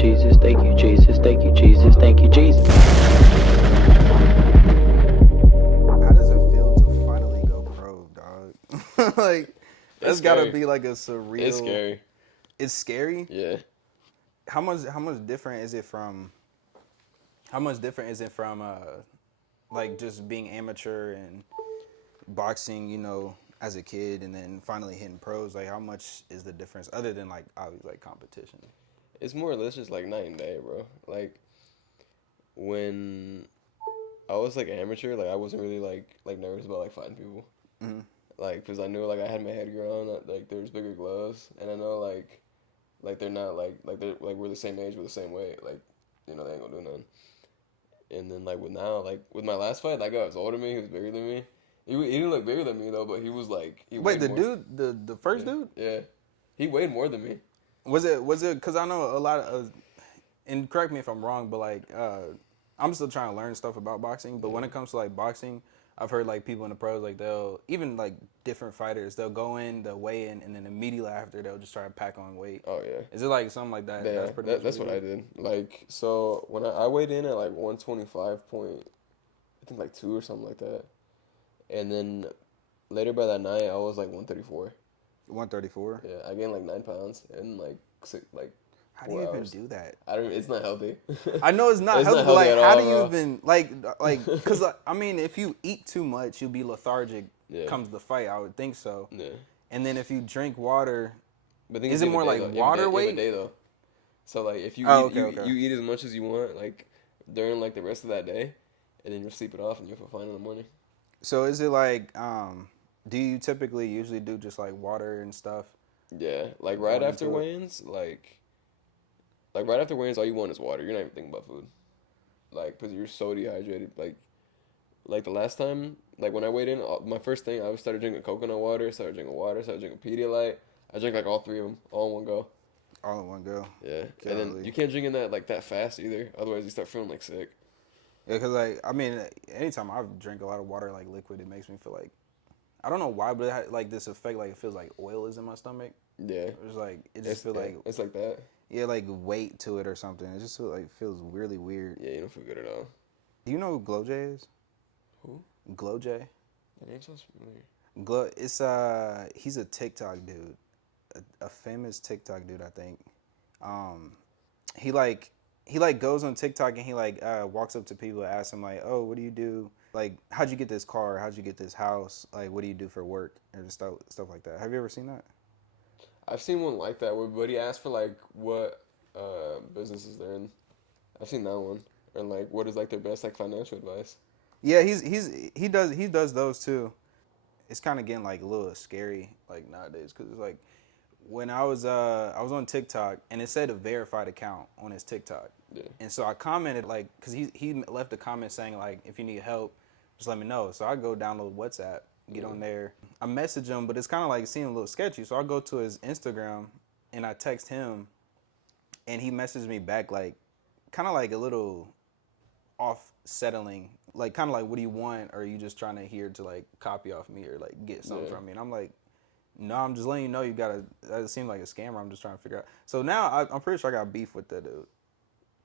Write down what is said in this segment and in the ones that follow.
Jesus, thank you, Jesus, thank you, Jesus, thank you, Jesus. How does it feel to finally go pro, dog? Like, that's It's gotta scary. be like a surreal. It's scary. It's scary. Yeah. How much different is it from? How much different is it from like just being amateur and boxing, as a kid, and then finally hitting pros? Like, how much is the difference other than like obviously like competition? It's more or less just like night and day, bro. Like when I was like amateur, like I wasn't really like nervous about like fighting people. Mm-hmm. Like, cause I knew like I had my headgear on, like there was bigger gloves, and I know like they're not like they're like we're the same age, we're the same weight, like they ain't gonna do nothing. And then like with now, like with my last fight, that guy was older than me, he was bigger than me. He didn't look bigger than me though, but he was like he Wait, weighed the more. dude, the first Yeah, dude, yeah, he weighed more than me. was it? Because I know a lot of, and correct me if I'm wrong, but like I'm still trying to learn stuff about boxing. But when it comes to like boxing, I've heard like people in the pros, like they'll even like different fighters, they'll go in, they'll weigh in, and then immediately after they'll just try to pack on weight. Oh yeah. Is it like something like that? Yeah, That's pretty much that's what I did. Like, so when I weighed in at like 125 point, I think like 2 or something like that. And then later by that night, I was like 134. 134. Yeah, I gained like 9 pounds in like like How do you 4 even hours. do that? I don't. It's not healthy. I know it's not It's healthy, not but like, at how all, do you bro. even because I mean, if you eat too much, you'll be lethargic. Yeah. Comes the fight, I would think so. Yeah. And then if you drink water, But then is it more like water You have a weight? day though. So like if you Oh, eat okay. you eat as much as you want like during like the rest of that day, and then you'll sleep it off and you'll feel fine in the morning. So is it like, do you typically usually do just like water and stuff? Yeah, like Going into it? right after weigh-ins, all you want is water. You're not even thinking about food, like, cause you're so dehydrated. Like the last time, like when I weighed in, my first thing I started drinking coconut water, started drinking Pedialyte. I drank like all 3 of them all in one go. All in one go. Yeah, and then Golly. you can't drink in that fast either. Otherwise, you start feeling like sick. Yeah, cause like I mean, anytime I drink a lot of water, like liquid, it makes me feel like I don't know why, but it had, like this effect, like it feels like oil is in my stomach. Yeah, It's like it just feels like it's like that. like weight to it or something. It just feels really weird. Yeah, you don't feel good at all. Do you know who Glow J is? Who? Glow J. That name sounds familiar. Glow. It's he's a TikTok dude, a famous TikTok dude, I think. He like goes on TikTok and he like walks up to people and asks them like, oh, what do you do? Like, how'd you get this car? How'd you get this house? Like, what do you do for work? And just stuff like that. Have you ever seen that? I've seen one like that where buddy asked for like what businesses they're in. I've seen that one. And like what is like their best like financial advice. Yeah, he does those too. It's kind of getting like a little scary like nowadays because it's like when I was on TikTok and it said a verified account on his TikTok. Yeah. And so I commented like because he left a comment saying like if you need help, just let me know. So I go download WhatsApp, get on there. I message him, but it's kind of like seeming a little sketchy. So I go to his Instagram and I text him, and he messaged me back like kind of like a little off settling, like kind of like what do you want, or are you just trying to hear to like copy off me or like get something from me? And I'm like, no, I'm just letting you know you gotta. That seems like a scammer. I'm just trying to figure out. So now I'm pretty sure I got beef with that dude.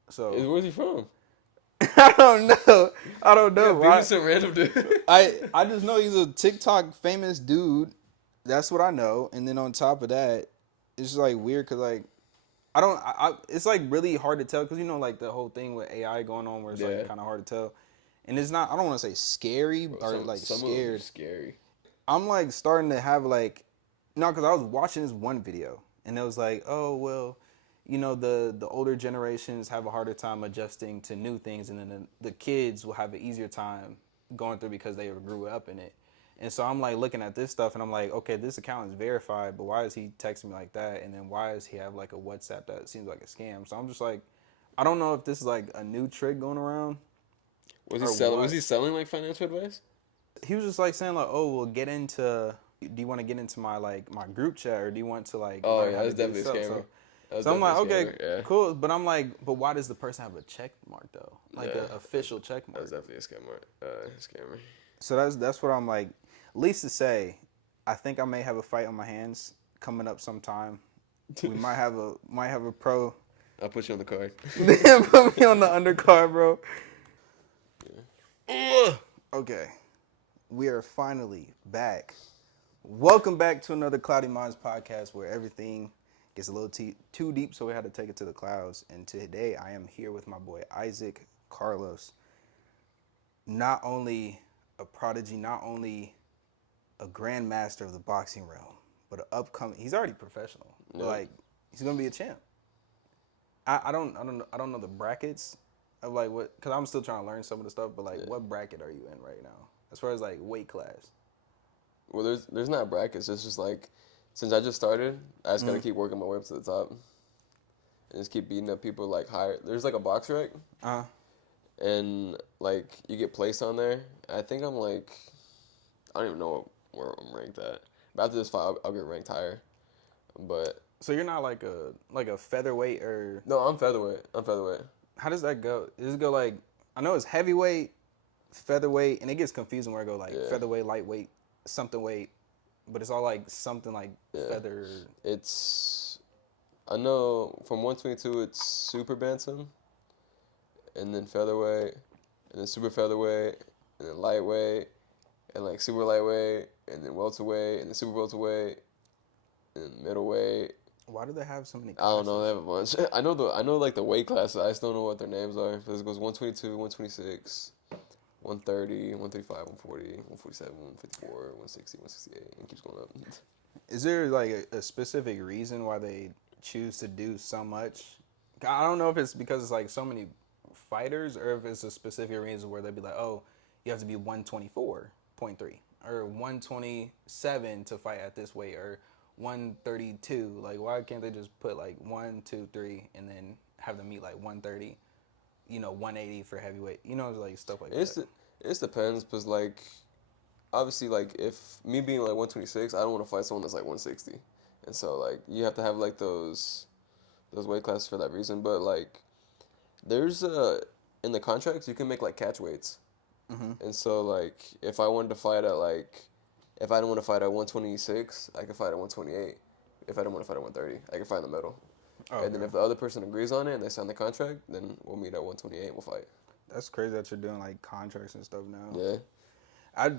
So Where's he from? I don't know. Yeah, some random dude. I just know he's a TikTok famous dude. That's what I know. And then on top of that, it's just like weird because like it's like really hard to tell because like the whole thing with AI going on where it's like kind of hard to tell. And it's not. I don't want to say scary or like some scared. Scary. I'm like starting to have like, no, because I was watching this one video and it was like, oh well, the older generations have a harder time adjusting to new things, and then the kids will have an easier time going through because they grew up in it. And so I'm like looking at this stuff and I'm like, okay, this account is verified, but why is he texting me like that? And then why does he have like a WhatsApp that seems like a scam? So I'm just like, I don't know if this is like a new trick going around. Was he selling? Was he selling like financial advice? He was just like saying like, oh, well, get into. Do you want to get into my my group chat, or do you want to like? Oh yeah, that's definitely a scammer. So I'm like, okay, cool, but I'm like, but why does the person have a check mark though? Like an official check mark. That's definitely a scammer. So that's what I'm like. Least to say, I think I may have a fight on my hands coming up sometime. We might have a pro I'll put you on the card. Put me on the undercard, bro. Ugh. Okay, we are finally back. Welcome back to another Cloudy Minds podcast where everything gets a little too deep, so we had to take it to the clouds. And today I am here with my boy Izak Carlos. Not only a prodigy, not only a grandmaster of the boxing realm, but an upcoming. He's already professional. Yep. Like he's gonna be a champ. I don't know the brackets of like what, because I'm still trying to learn some of the stuff. But like, what bracket are you in right now as far as like weight class? Well, there's not brackets. It's just like, since I just started, I just gotta keep working my way up to the top, and just keep beating up people like higher. There's like a box rec, and like you get placed on there. I think I'm like, I don't even know where I'm ranked at. But after this fight, I'll get ranked higher. But So you're not like a featherweight or no, I'm featherweight. how does that go? Does it go like, I know it's heavyweight, featherweight, and it gets confusing where I go like featherweight, lightweight, something weight, but it's all like something like feather. It's, I know from 122 it's super bantam, and then featherweight, and then super featherweight, and then lightweight, and like super lightweight, and then welterweight, and then super welterweight, and then middleweight. Why do they have so many I don't classes? know. They have a bunch. I know like the weight classes. I just don't know what their names are. This goes 122, 126, 130, 135, 140, 147, 154, 160, 168, and keeps going up. Is there like a specific reason why they choose to do so much? I don't know if it's because it's like so many fighters, or if it's a specific reason where they'd be like, oh, you have to be 124.3 or 127 to fight at this weight, or 132. Like, why can't they just put like 1, 2, 3 and then have them meet like 130, 180 for heavyweight, like stuff like that. It depends, because like obviously like if me being like 126, I don't want to fight someone that's like 160, and so like you have to have like those weight classes for that reason. But like there's in the contracts you can make like catch weights, and so like if I wanted to fight at like, if I didn't want to fight at 126, I could fight at 128. If I didn't want to fight at 130, I could fight in the middle. Oh, and then if the other person agrees on it and they sign the contract, then we'll meet at 128 and we'll fight. That's crazy that you're doing like contracts and stuff now. Yeah.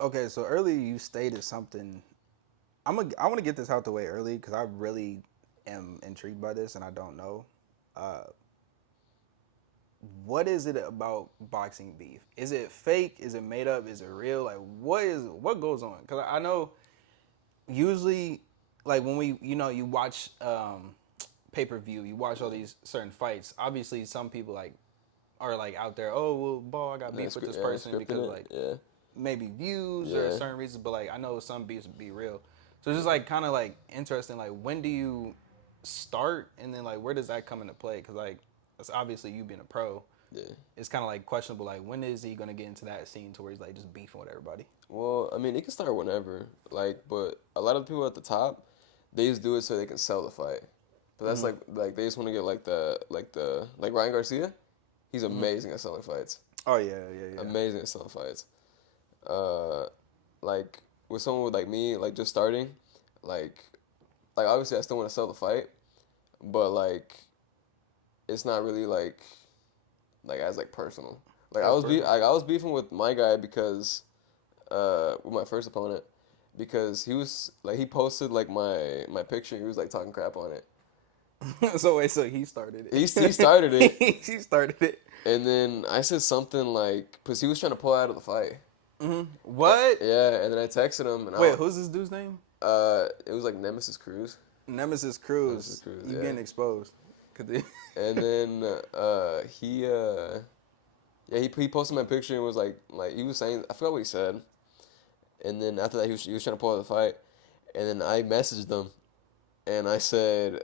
Okay, so earlier you stated something. I want to get this out the way early because I really am intrigued by this and I don't know. What is it about boxing beef? Is it fake? Is it made up? Is it real? Like, what goes on? Because I know usually, like when you watch pay-per-view, you watch all these certain fights. Obviously, some people like are like out there, oh well, ball, I got beef with this person because like maybe views or certain reasons. But like I know some beefs be real. So it's just like kind of like interesting. Like when do you start, and then like where does that come into play? Because like that's obviously you being a pro. Yeah. It's kind of like questionable. Like when is he gonna get into that scene to where he's like just beefing with everybody? Well, I mean, it can start whenever. Like, but a lot of the people at the top, they just do it so they can sell the fight. But that's like they just want to get like Ryan Garcia. He's amazing at selling fights. Oh yeah. Amazing at selling fights. Like with someone with like me, like just starting, like obviously I still want to sell the fight, but like it's not really like as like personal. Like I was beefing with my guy because with my first opponent, because he was like, he posted like my picture, he was like talking crap on it. So he started it. He started it. He started it. And then I said something like, because he was trying to pull out of the fight. What? Yeah, and then I texted him. And wait, who's this dude's name? It was like Nemesis Cruz. Nemesis Cruz. You getting exposed. And then he posted my picture and was like he was saying, I forgot what he said. And then after that he was trying to pull out of the fight, and then I messaged him, and I said,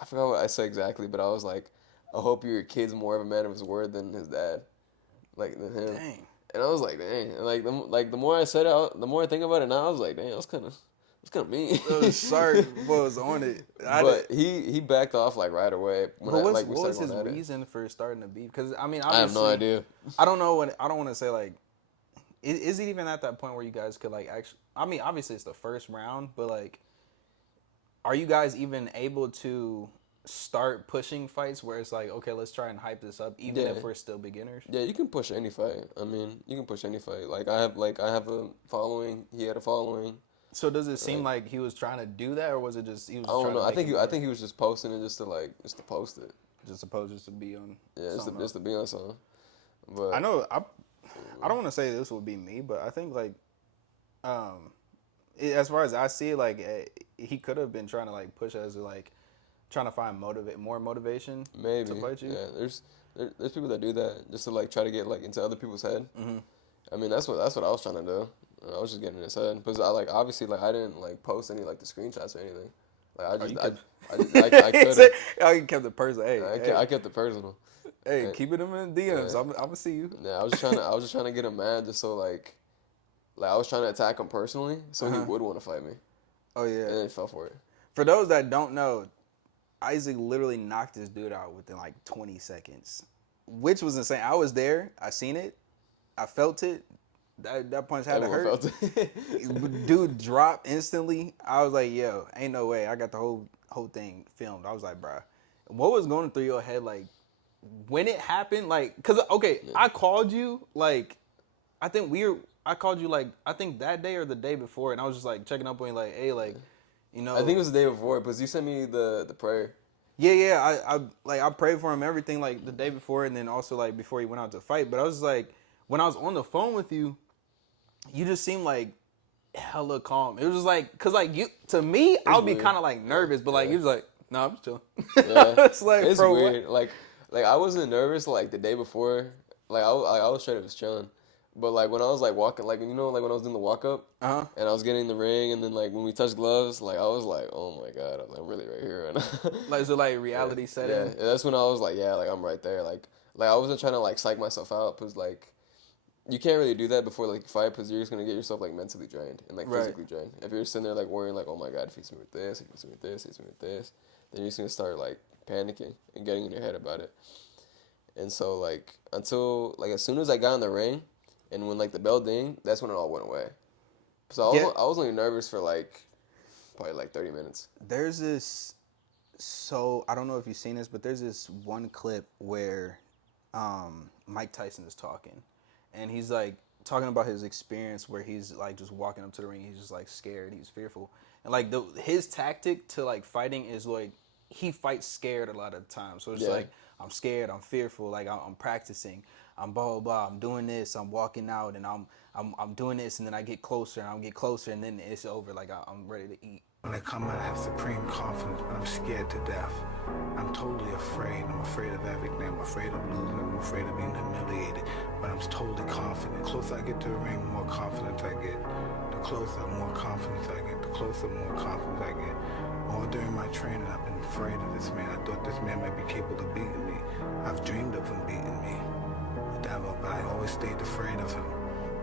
I forgot what I said exactly, but I was like, I hope your kid's more of a man of his word than his dad, like than him. Dang. And I was like, dang. And like the more I said it, the more I think about it now, I was like, dang, that's kind of mean. Sorry, was on it. But he backed off like right away. What was his reason for starting to beef? Because I mean, obviously, I have no idea. I don't know I don't want to say like, is it even at that point where you guys could like actually? I mean, obviously it's the first round, but like, are you guys even able to start pushing fights where it's like, okay, let's try and hype this up, even if we're still beginners? Yeah, you can push any fight. I mean, you can push any fight. Like I have a following. He had a following. So does it seem like he was trying to do that, or was it just he was I don't trying know. to make it I think he was just posting it just to post it. just supposed to be on? Yeah, something just to be on something. But I know I don't want to say this would be me, but I think like as far as I see it, like he could have been trying to like push as like trying to find more motivation maybe to fight you. yeah. There's people that do that just to like try to get like into other people's head. Mm-hmm. I mean that's what I was trying to do. I was just getting in his head because I like obviously like I didn't like post any like the screenshots or anything. Like I could have. Oh, you kept the person. Hey, I kept it personal. hey, keep it in the DMs. I'm gonna see you. Yeah, I was just trying to get him mad just so like I was trying to attack him personally so he would want to fight me. Oh yeah. And then he fell for it. For those that don't know, Isaac literally knocked this dude out within like 20 seconds, which was insane. I was there. I seen it. I felt it. That punch had to hurt. Felt it. Dude dropped instantly. I was like, yo, ain't no way. I got the whole thing filmed. I was like, bruh, what was going through your head like when it happened? Like, cause okay, I called you like, I called you like I think that day or the day before, and I was just like checking up on you like, hey, like, you know. I think it was the day before because you sent me the prayer. Yeah. I prayed for him everything like the day before, and then also like before he went out to fight. But I was just like, when I was on the phone with you, you just seemed like hella calm. It was just like, cause like you, to me, I would be kind of like nervous, but like you was like, nah, I'm just chilling. Yeah. It's like, it's bro, weird. Like I wasn't nervous like the day before. Like I was straight up just chilling. But like when I was like walking, like you know, like when I was doing the walk up, and I was getting in the ring, and then like when we touched gloves, like I was like, oh my god, I'm like really right here right now. Like so, like reality set in. Yeah, that's when I was like, yeah, like I'm right there. Like I wasn't trying to like psych myself out because like you can't really do that before like you fight because you're just gonna get yourself like mentally drained and like physically drained. If you're sitting there like worrying like, oh my god, if he hits me with this, if he hits me with this, hits me with this, then you're just gonna start like panicking and getting in your head about it. And so like until like as soon as I got in the ring. And when like the bell dinged, that's when it all went away. So I was only nervous for like probably like 30 minutes. There's this, so I don't know if you've seen this, but there's this one clip where Mike Tyson is talking, and he's like talking about his experience where he's like just walking up to the ring, he's just like scared, he's fearful, and like his tactic to like fighting is like he fights scared a lot of the time. So it's like I'm scared, I'm fearful, like I'm practicing. I'm blah, blah, blah, I'm doing this, I'm walking out, and I'm doing this, and then I get closer, and I'll get closer, and then it's over, like I'm ready to eat. When I come out, I have supreme confidence, but I'm scared to death. I'm totally afraid. I'm afraid of everything. I'm afraid of losing. I'm afraid of being humiliated, but I'm totally confident. The closer I get to the ring, the more confidence I get. The closer, more confidence I get. The closer, more confidence I get. All during my training, I've been afraid of this man. I thought this man might be capable of beating me. I've dreamed of him beating me. But I always stayed afraid of him.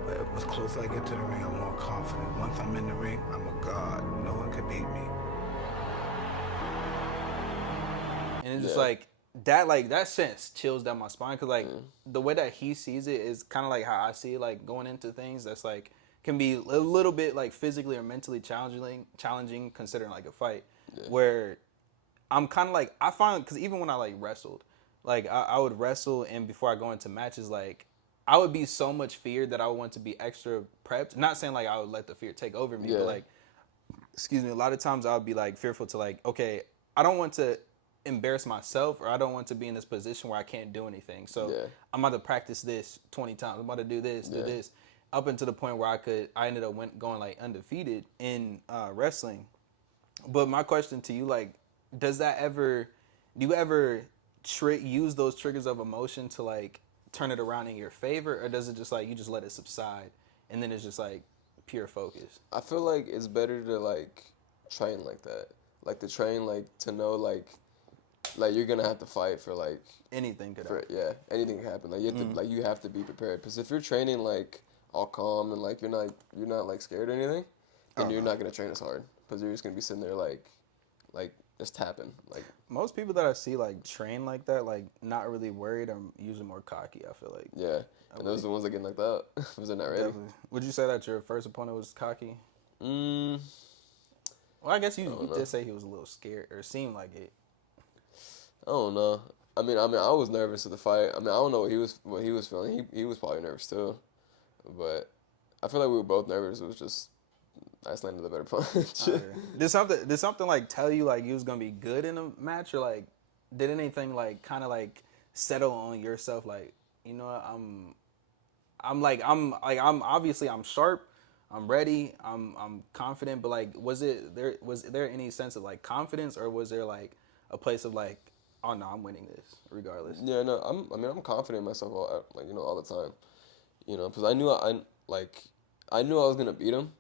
But the closer I get to the ring, I'm more confident. Once I'm in the ring, I'm a god. No one can beat me. And it's just like that sense chills down my spine because like the way that he sees it is kind of like how I see it, like going into things that's like can be a little bit like physically or mentally challenging considering like a fight where I'm kind of like I find because even when I like wrestled. Like, I would wrestle, and before I go into matches, like, I would be so much fear that I would want to be extra prepped. Not saying, like, I would let the fear take over me, but, like, excuse me, a lot of times I would be, like, fearful to, like, okay, I don't want to embarrass myself, or I don't want to be in this position where I can't do anything. So, I'm about to practice this 20 times. I'm about to do this, do this, up until the point where I ended up going, like, undefeated in wrestling. But my question to you, like, do you ever use those triggers of emotion to like turn it around in your favor, or does it just like you just let it subside and then it's just like pure focus? I feel like it's better to like train like that, like to train like to know like you're gonna have to fight for like anything could happen. Anything can happen. Like you have to you have to be prepared because if you're training like all calm and like you're not like scared or anything, then you're not gonna train as hard because you're just gonna be sitting there like just tapping. Like most people that I see like train like that, like not really worried, are usually more cocky. I feel like. Yeah, and those are the ones that get knocked out because they're not ready. Definitely. Would you say that your first opponent was cocky? Well, I guess you did say he was a little scared or seemed like it. I don't know. I mean, I was nervous at the fight. I mean, I don't know what he was feeling. He was probably nervous too, but I feel like we were both nervous. It was just I just landed the better punch. Okay. Did something like tell you like you was gonna be good in a match, or like did anything like kind of like settle on yourself? Like, you know what, I'm obviously I'm sharp, I'm ready, I'm confident, but like was there any sense of like confidence, or was there like a place of like, oh no, I'm winning this regardless? Yeah, no, I'm confident in myself all the time. Because I knew I knew I was gonna beat him.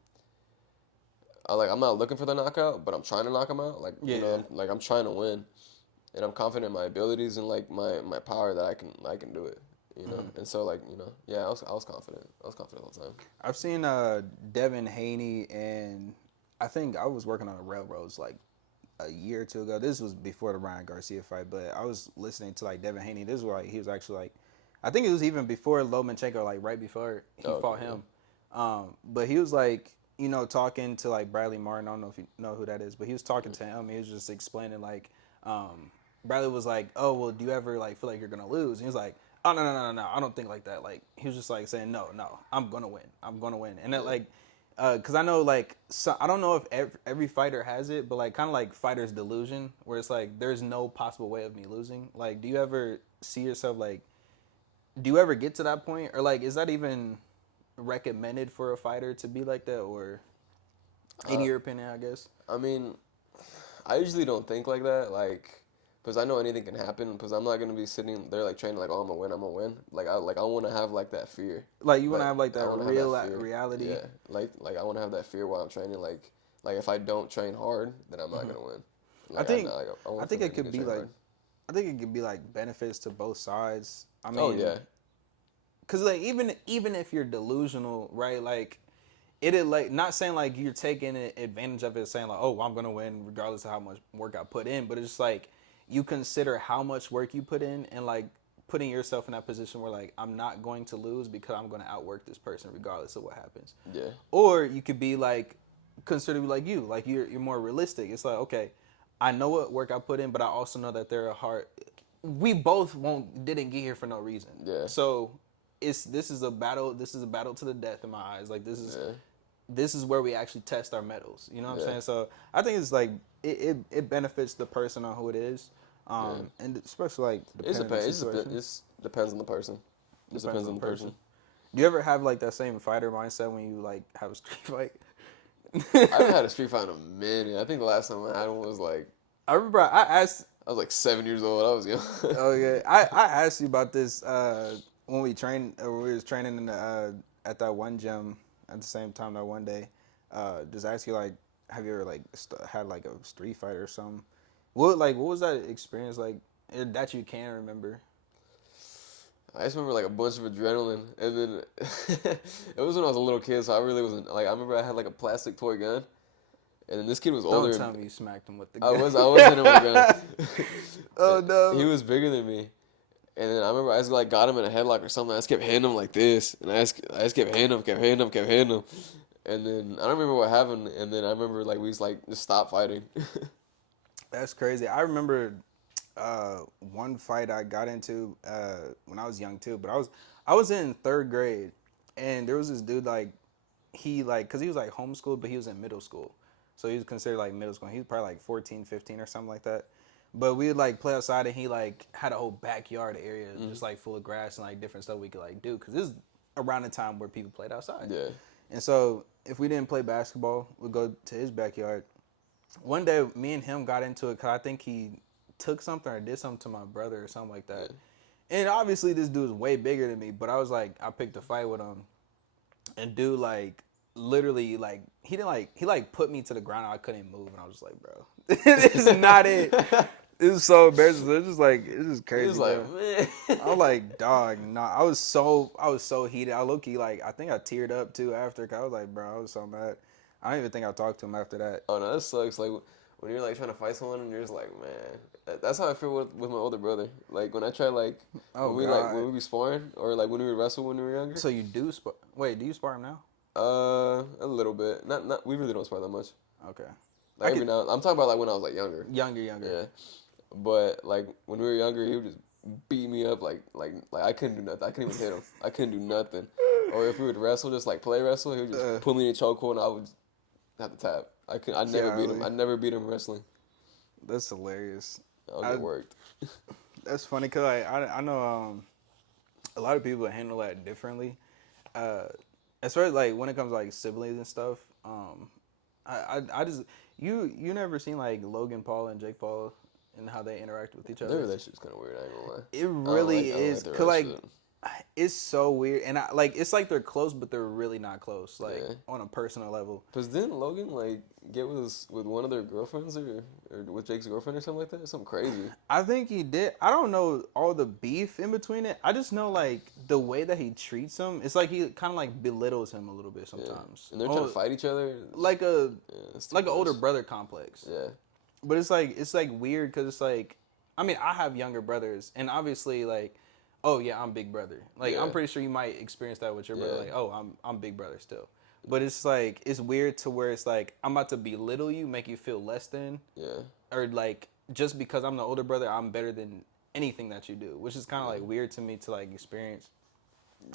I'm not looking for the knockout, but I'm trying to knock him out. Yeah. I'm trying to win, and I'm confident in my abilities and like my power that I can do it. And so yeah, I was confident. I was confident all the time. I've seen Devin Haney, and I think I was working on the railroads like a year or two ago. This was before the Ryan Garcia fight, but I was listening to like Devin Haney. This was like he was actually like, I think it was even before Lomachenko, like right before he fought him. But he was like, talking to like Bradley Martin. I don't know if you know who that is, but he was talking to him. He was just explaining like, Bradley was like, oh well, do you ever like feel like you're gonna lose? And he was like, oh no, I don't think like that. Like he was just like saying, no, I'm gonna win, and that like. Because I know, like, so, I don't know if every fighter has it, but, like, kind of like fighter's delusion, where it's like, there's no possible way of me losing. Like, do you ever see yourself, like, do you ever get to that point? Or, like, is that even recommended for a fighter to be like that? Or, in your opinion, I guess? I mean, I usually don't think like that, because I know anything can happen, because I'm not going to be sitting there, like, training, like, oh, I'm going to win. Like, I want to have, like, that fear. Like, you want to have, like, that real reality? Yeah. Like I want to have that fear while I'm training. Like, if I don't train hard, then I'm not going to win. Like, I think it could be, like, hard. I think it could be, like, benefits to both sides. I mean, oh, yeah. Because, like, even if you're delusional, right, like, like not saying like you're taking advantage of it, saying like, oh, I'm gonna win regardless of how much work I put in, but it's just like you consider how much work you put in, and like putting yourself in that position where like I'm not going to lose because I'm going to outwork this person regardless of what happens. Yeah. Or you could be like, consider like you're more realistic. It's like, okay, I know what work I put in, but I also know that there are we both didn't get here for no reason. Yeah. So this is a battle to the death in my eyes. Like this is where we actually test our metals. You know what I'm saying? So I think it's like it benefits the person on who it is. And especially like it depends on the person. It depends on the person. Do you ever have like that same fighter mindset when you like have a street fight? I haven't had a street fight in a minute. I think the last time I had one was like, I remember I was like 7 years old. I was young. Oh yeah, I asked you about this when we was training in the at that one gym at the same time that one day. Just ask you like, have you ever like had like a street fight or something? What was that experience like that you can remember? I just remember like a bunch of adrenaline, and then it was when I was a little kid, so I really wasn't like. I remember I had like a plastic toy gun, and then this kid was older. Don't tell me you smacked him with the gun. I was hitting him with a gun. Oh no! He was bigger than me, and then I remember I just like got him in a headlock or something. I just kept hitting him like this, and I just kept hitting him, and then I don't remember what happened. And then I remember like we just stopped fighting. That's crazy. I remember one fight I got into when I was young too, but I was in 3rd grade, and there was this dude like because he was like homeschooled, but he was in middle school, so he was considered like middle school. He was probably like 14, 15 or something like that. But we would like play outside, and he like had a whole backyard area just like full of grass and like different stuff we could like do, because this is around the time where people played outside. Yeah. And so if we didn't play basketball, we'd go to his backyard. One day, me and him got into it because I think he took something or did something to my brother or something like that. Yeah. And obviously, this dude is way bigger than me, but I was like, I picked a fight with him. And dude, like, literally, like, he put me to the ground. I couldn't move. And I was just like, bro, this is not it. It was so embarrassing. It's just crazy. He was like, man. I was like, dog, nah. I was so heated. I low-key, like, I think I teared up too after. Cause I was like, bro, I was so mad. I don't even think I talked to him after that. Oh no, that sucks. Like when you're like trying to fight someone and you're just like, man, that's how I feel with my older brother. Like when I try when we be sparring or like when we would wrestle when we were younger. So you do spar? Wait, do you spar him now? A little bit. Not. We really don't spar that much. Okay. Like every now, I'm talking about like when I was like younger. Younger. Yeah. But like when we were younger, he would just beat me up like I couldn't do nothing. I couldn't even hit him. I couldn't do nothing. Or if we would wrestle, just like play wrestle, he would just put me in a chokehold and I would have to tap. I never beat him. I never beat him wrestling. That's hilarious. It worked. That's funny because I know a lot of people handle that differently. As far as like when it comes to like siblings and stuff, I just you never seen like Logan Paul and Jake Paul and how they interact with each other. Their relationship's kind of weird. I ain't gonna lie. It really is because like it's so weird, and it's like they're close, but they're really not close, like on a personal level. Because didn't Logan like get with one of their girlfriends or with Jake's girlfriend or something like that? Something crazy. I think he did. I don't know all the beef in between it. I just know like the way that he treats him. It's like he kind of like belittles him a little bit sometimes. And they're trying to fight each other. Like an older brother complex. Yeah. But it's like weird because it's like, I mean, I have younger brothers, and obviously like, oh yeah, I'm big brother. Like I'm pretty sure you might experience that with your brother. Like, oh, I'm big brother still. But it's like it's weird to where it's like I'm about to belittle you, make you feel less than. Yeah. Or like just because I'm the older brother, I'm better than anything that you do, which is kind of like weird to me to like experience.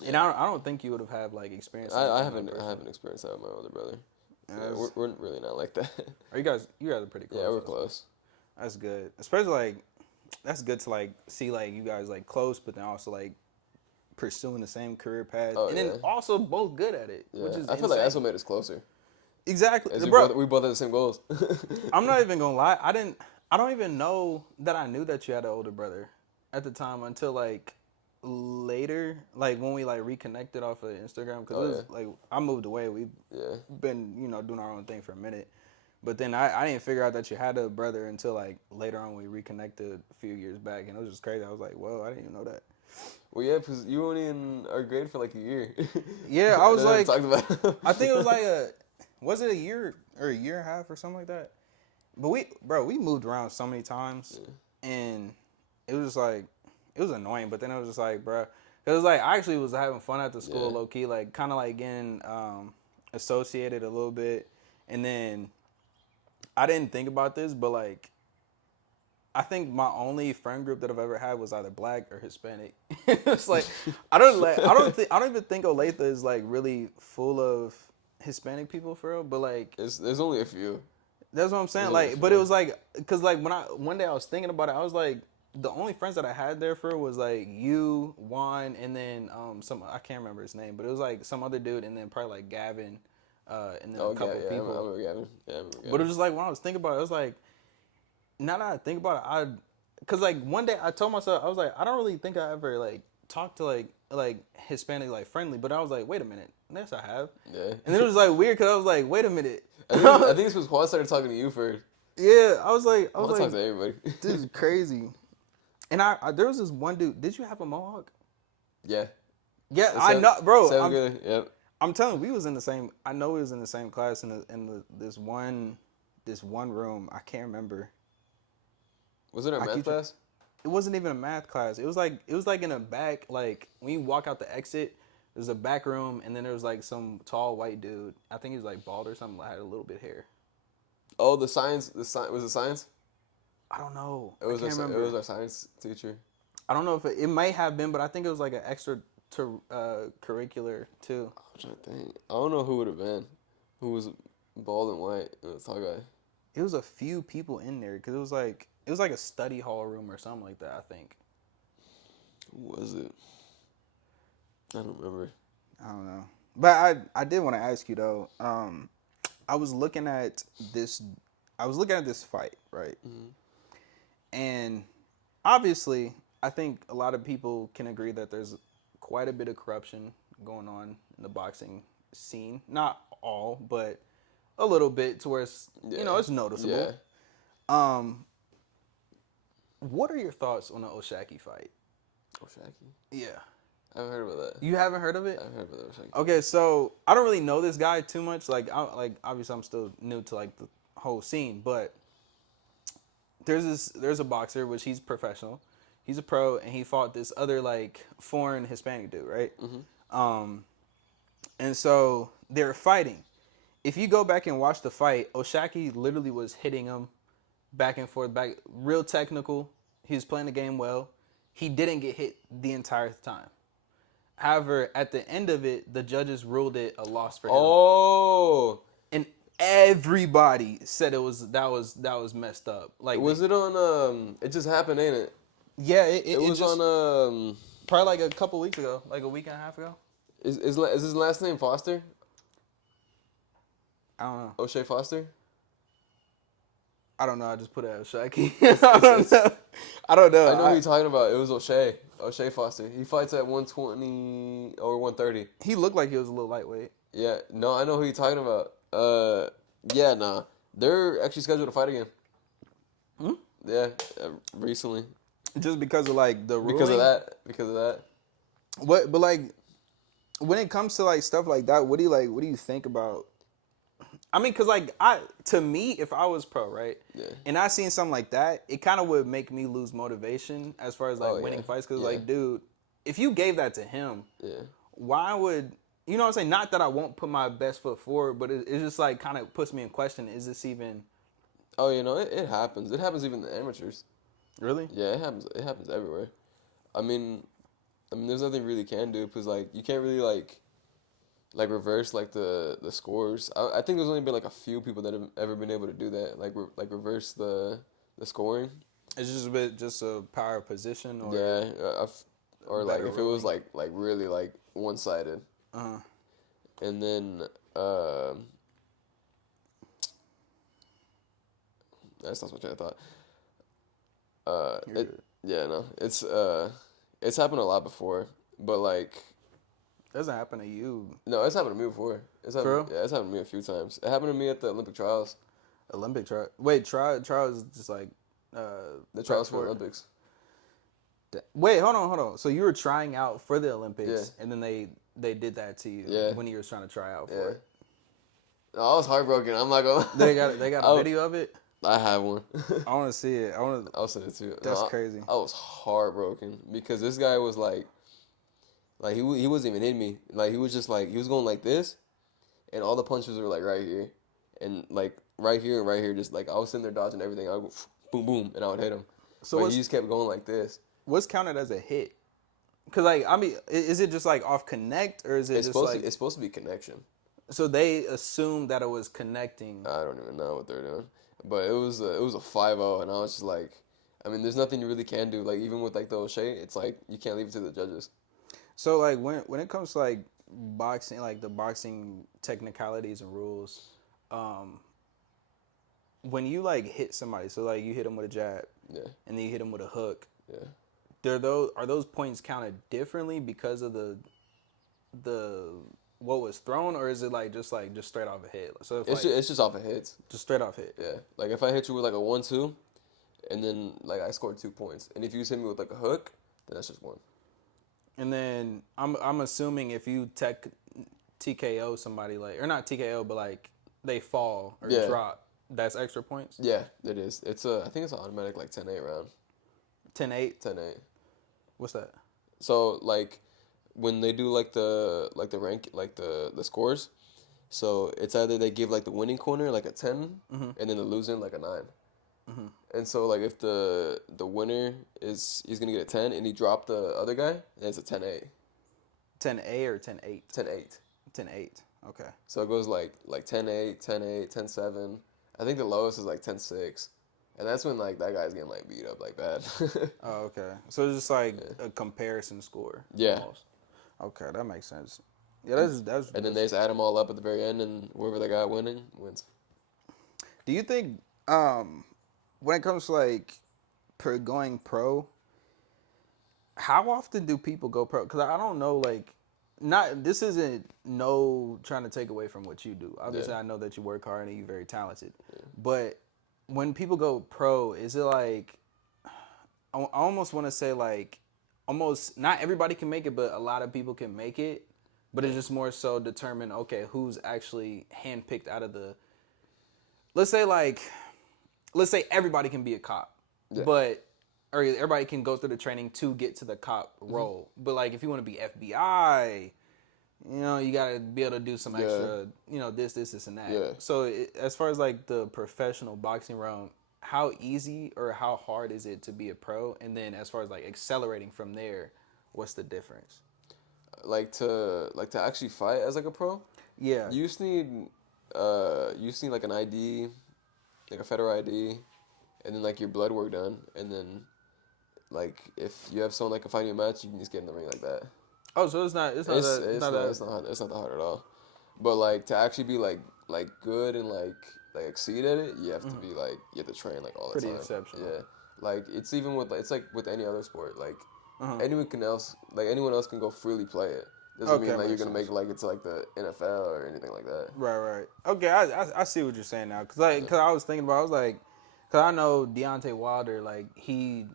Yeah. And I don't think you would have had like experience. I haven't experienced that with my older brother. Yeah, we're really not like that. Are you guys are pretty close. Yeah, we're close. That's good. Especially like that's good to like see like you guys like close, but then also like pursuing the same career path, then also both good at it. Yeah. Which is I feel like that's what made us closer. Exactly, we both had the same goals. I'm not even gonna lie. I don't even know that I knew that you had an older brother at the time until like later, like when we like reconnected off of Instagram because it was like I moved away. We've been doing our own thing for a minute. But then I didn't figure out that you had a brother until like later on we reconnected a few years back, and it was just crazy. I was like, whoa, I didn't even know that. Well, yeah, because you were only in our grade for like a year. Yeah, I was like, talked about I think it was like was it a year or a year and a half or something like that? But we moved around so many times, and it was just like, it was annoying. But then it was just like, bro, it was like I actually was having fun at the school, low key, like kind of like getting associated a little bit, and then. I didn't think about this, but like, I think my only friend group that I've ever had was either black or Hispanic. It's like I don't even think Olathe is like really full of Hispanic people for real. But like, there's only a few. That's what I'm saying. Like, but it was like, cause like one day I was thinking about it, I was like, the only friends that I had there for was like you, Juan, and then I can't remember his name, but it was like some other dude, and then probably like Gavin. And then a couple of people. I remember Gavin. But it was just like when I was thinking about it, I was like, now that I think about it, cause like one day I told myself, I was like, I don't really think I ever like talked to like Hispanic like friendly, but I was like, wait a minute, yes I have. Yeah. And then it was like weird cause I was like, wait a minute. I think this was Juan started talking to you first. Yeah, I was like, talk to everybody. This is crazy. And there was this one dude. Did you have a mohawk? Yeah. Yeah, I know, bro. Yep. I'm telling you, we was in the same. I know we was in the same class in this one room. I can't remember. Was it our math class? It wasn't even a math class. It was like in a back. Like when you walk out the exit, there's a back room, and then there was like some tall white dude. I think he was like bald or something. Had a little bit of hair. Oh, the science. Was it science? I don't know. It was our science teacher. I don't know if it might have been, but I think it was like an extra curricular too. I'm trying to think. I don't know who would have been. Who was bald and white? The tall guy. It was a few people in there because it was like a study hall room or something like that. I think. Who was it? I don't remember. I don't know. But I did want to ask you though. I was looking at this fight, right? Mm-hmm. And obviously, I think a lot of people can agree that there's quite a bit of corruption going on in the boxing scene. Not all, but a little bit to where it's, it's noticeable. Yeah. What are your thoughts on the Oshaki fight? Oshaki? Yeah. I haven't heard about that. You haven't heard of it? I haven't heard about the Oshaki. Okay, so I don't really know this guy too much. Like obviously I'm still new to like the whole scene, but there's a boxer which he's professional. He's a pro, and he fought this other like foreign Hispanic dude, right? Mm-hmm. And so they were fighting. If you go back and watch the fight, Oshaki literally was hitting him back and forth, real technical. He was playing the game well. He didn't get hit the entire time. However, at the end of it, the judges ruled it a loss for him. Oh, And everybody said that was messed up. Like, was it on? It just happened, ain't it? Yeah, It was just, on. probably like a couple weeks ago, like a week and a half ago. Is his last name Foster? I don't know. O'Shea Foster? I don't know. I just put it as Shaki. I don't know. I don't know. I know who you're talking about. It was O'Shea. O'Shea Foster. He fights at 120 or 130. He looked like he was a little lightweight. Yeah. No, I know who you're talking about. Yeah, nah. They're actually scheduled to fight again. Hmm? Yeah, recently. Just because of like the ruling. Because of that. What? But like, when it comes to like stuff like that, what do you think about? I mean, cause like to me, if I was pro, right, Yeah. and I seen something like that, it kind of would make me lose motivation as far as like winning fights. Cause like, dude, if you gave that to him, why would you know what I'm saying? Not that I won't put my best foot forward, but it's just like kind of puts me in question. Is this even? Oh, you know, it happens. It happens even in the amateurs. Really? Yeah, it happens. It happens everywhere. I mean, there's nothing you really can do because like you can't really like reverse like the scores. I think there's only been like a few people that have ever been able to do that. Like reverse the scoring. It's just a bit just a power position or or like if it was like really like one sided. And then that's not what I thought. It's happened a lot before, but like. Doesn't happen to you. No, it's happened to me before. It's happened. True? Yeah, it's happened to me a few times. It happened to me at the Olympic trials. Olympic trial. Wait, trials is just like The trials for Olympics. Wait, hold on. So you were trying out for the Olympics, and then they did that to you when you were trying to try out for it. No, I was heartbroken. I'm not gonna. They got a video of it. I have one. I want to see it. I'll send it to you. That's crazy. I was heartbroken because this guy was like he wasn't even hitting me. Like he was just like he was going like this, and all the punches were like right here, and like right here and right here. Just like I was sitting there dodging everything. I would go boom boom, and I would hit him. So he just kept going like this. What's counted as a hit? Cause like I mean, is it just like off connect or is it it's supposed to be connection? So they assumed that it was connecting. I don't even know what they're doing, but it was a 5-0, and I was just like, I mean, there's nothing you really can do. Like even with like the O'Shea, it's like you can't leave it to the judges. So like when it comes to like boxing, like the boxing technicalities and rules, when you like hit somebody, so like you hit them with a jab, and then you hit them with a hook, are those points counted differently because of the what was thrown, or is it like just straight off a hit? So if It's just off of hits. Just straight off hit. Yeah, like if I hit you with like a 1-2, and then like I scored 2 points, and if you hit me with like a hook, then that's just 1. And then I'm assuming if you TKO somebody, like, or not TKO, but like they fall or drop, that's extra points. Yeah, it is. It's I think it's an automatic like 10-8 round. 10-8. 10-8. What's that? So like when they do like the rank like the scores, so it's either they give like the winning corner like a 10, and then the losing like a 9. And so like if the winner he's gonna get a 10 and he dropped the other guy, then it's a 10-8. 10-A or 10-8? 10-8. 10-8. Okay. So it goes like 10-8, 10-8, 10-7. I think the lowest is like 10-6. And that's when like that guy's getting like beat up like bad. Oh, okay. So it's just like a comparison score. Yeah. Almost. Okay, that makes sense. Yeah, that's. And then they just add them all up at the very end, and whoever they got winning wins. Do you think when it comes to like going pro, how often do people go pro? Because I don't know, like, this isn't trying to take away from what you do. Obviously, I know that you work hard and you're very talented, but when people go pro, is it like I almost want to say like almost not everybody can make it, but a lot of people can make it. But it's just more so determine, okay, who's actually handpicked out of the. Let's say everybody can be a cop, or everybody can go through the training to get to the cop role. But like if you want to be FBI, you gotta be able to do some extra, this, and that. Yeah. So as far as like the professional boxing realm, how easy or how hard is it to be a pro? And then as far as like accelerating from there, what's the difference? Like to actually fight as like a pro, Yeah. you just need like an ID, like a federal ID, and then like your blood work done, and then like if you have someone that can fight you a match, you can just get in the ring like that. Oh, so it's not It's not that hard at all. But like to actually be like good and like exceed at it, you have to be like you have to train like all the pretty time. exceptional. Yeah, like it's even with it's like with any other sport. Like Uh-huh. anyone else can go freely play it. Doesn't Okay, mean like you're makes gonna make it like it's like the NFL or anything like that. Right. Okay, I see what you're saying now. Cause I was thinking about, I was like, cause I know Deontay Wilder, like he,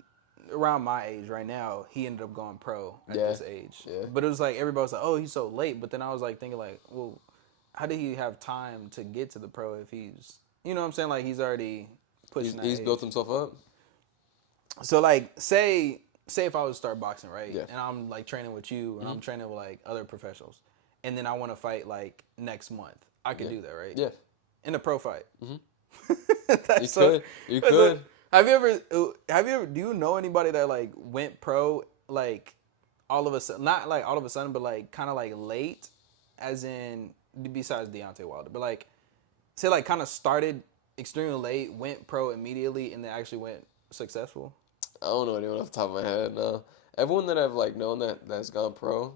around my age right now, he ended up going pro at this age. Yeah. But it was like, everybody was like, oh, he's so late. But then I was like thinking like, well, how did he have time to get to the pro if he's, you know what I'm saying? Like he's already pushing that He's age. built himself up. So like, say if I was to start boxing, right? Yeah. And I'm like training with you, and I'm training with like other professionals, and then I want to fight like next month. I could do that, right? Yeah. In a pro fight. Mm-hmm. You could. Have you ever? Do you know anybody that like went pro like all of a sudden? Not like all of a sudden, but like kind of like late, as in besides Deontay Wilder, but like say like kind of started extremely late, went pro immediately, and then actually went successful. I don't know anyone off the top of my head. No, everyone that I've like known that's gone pro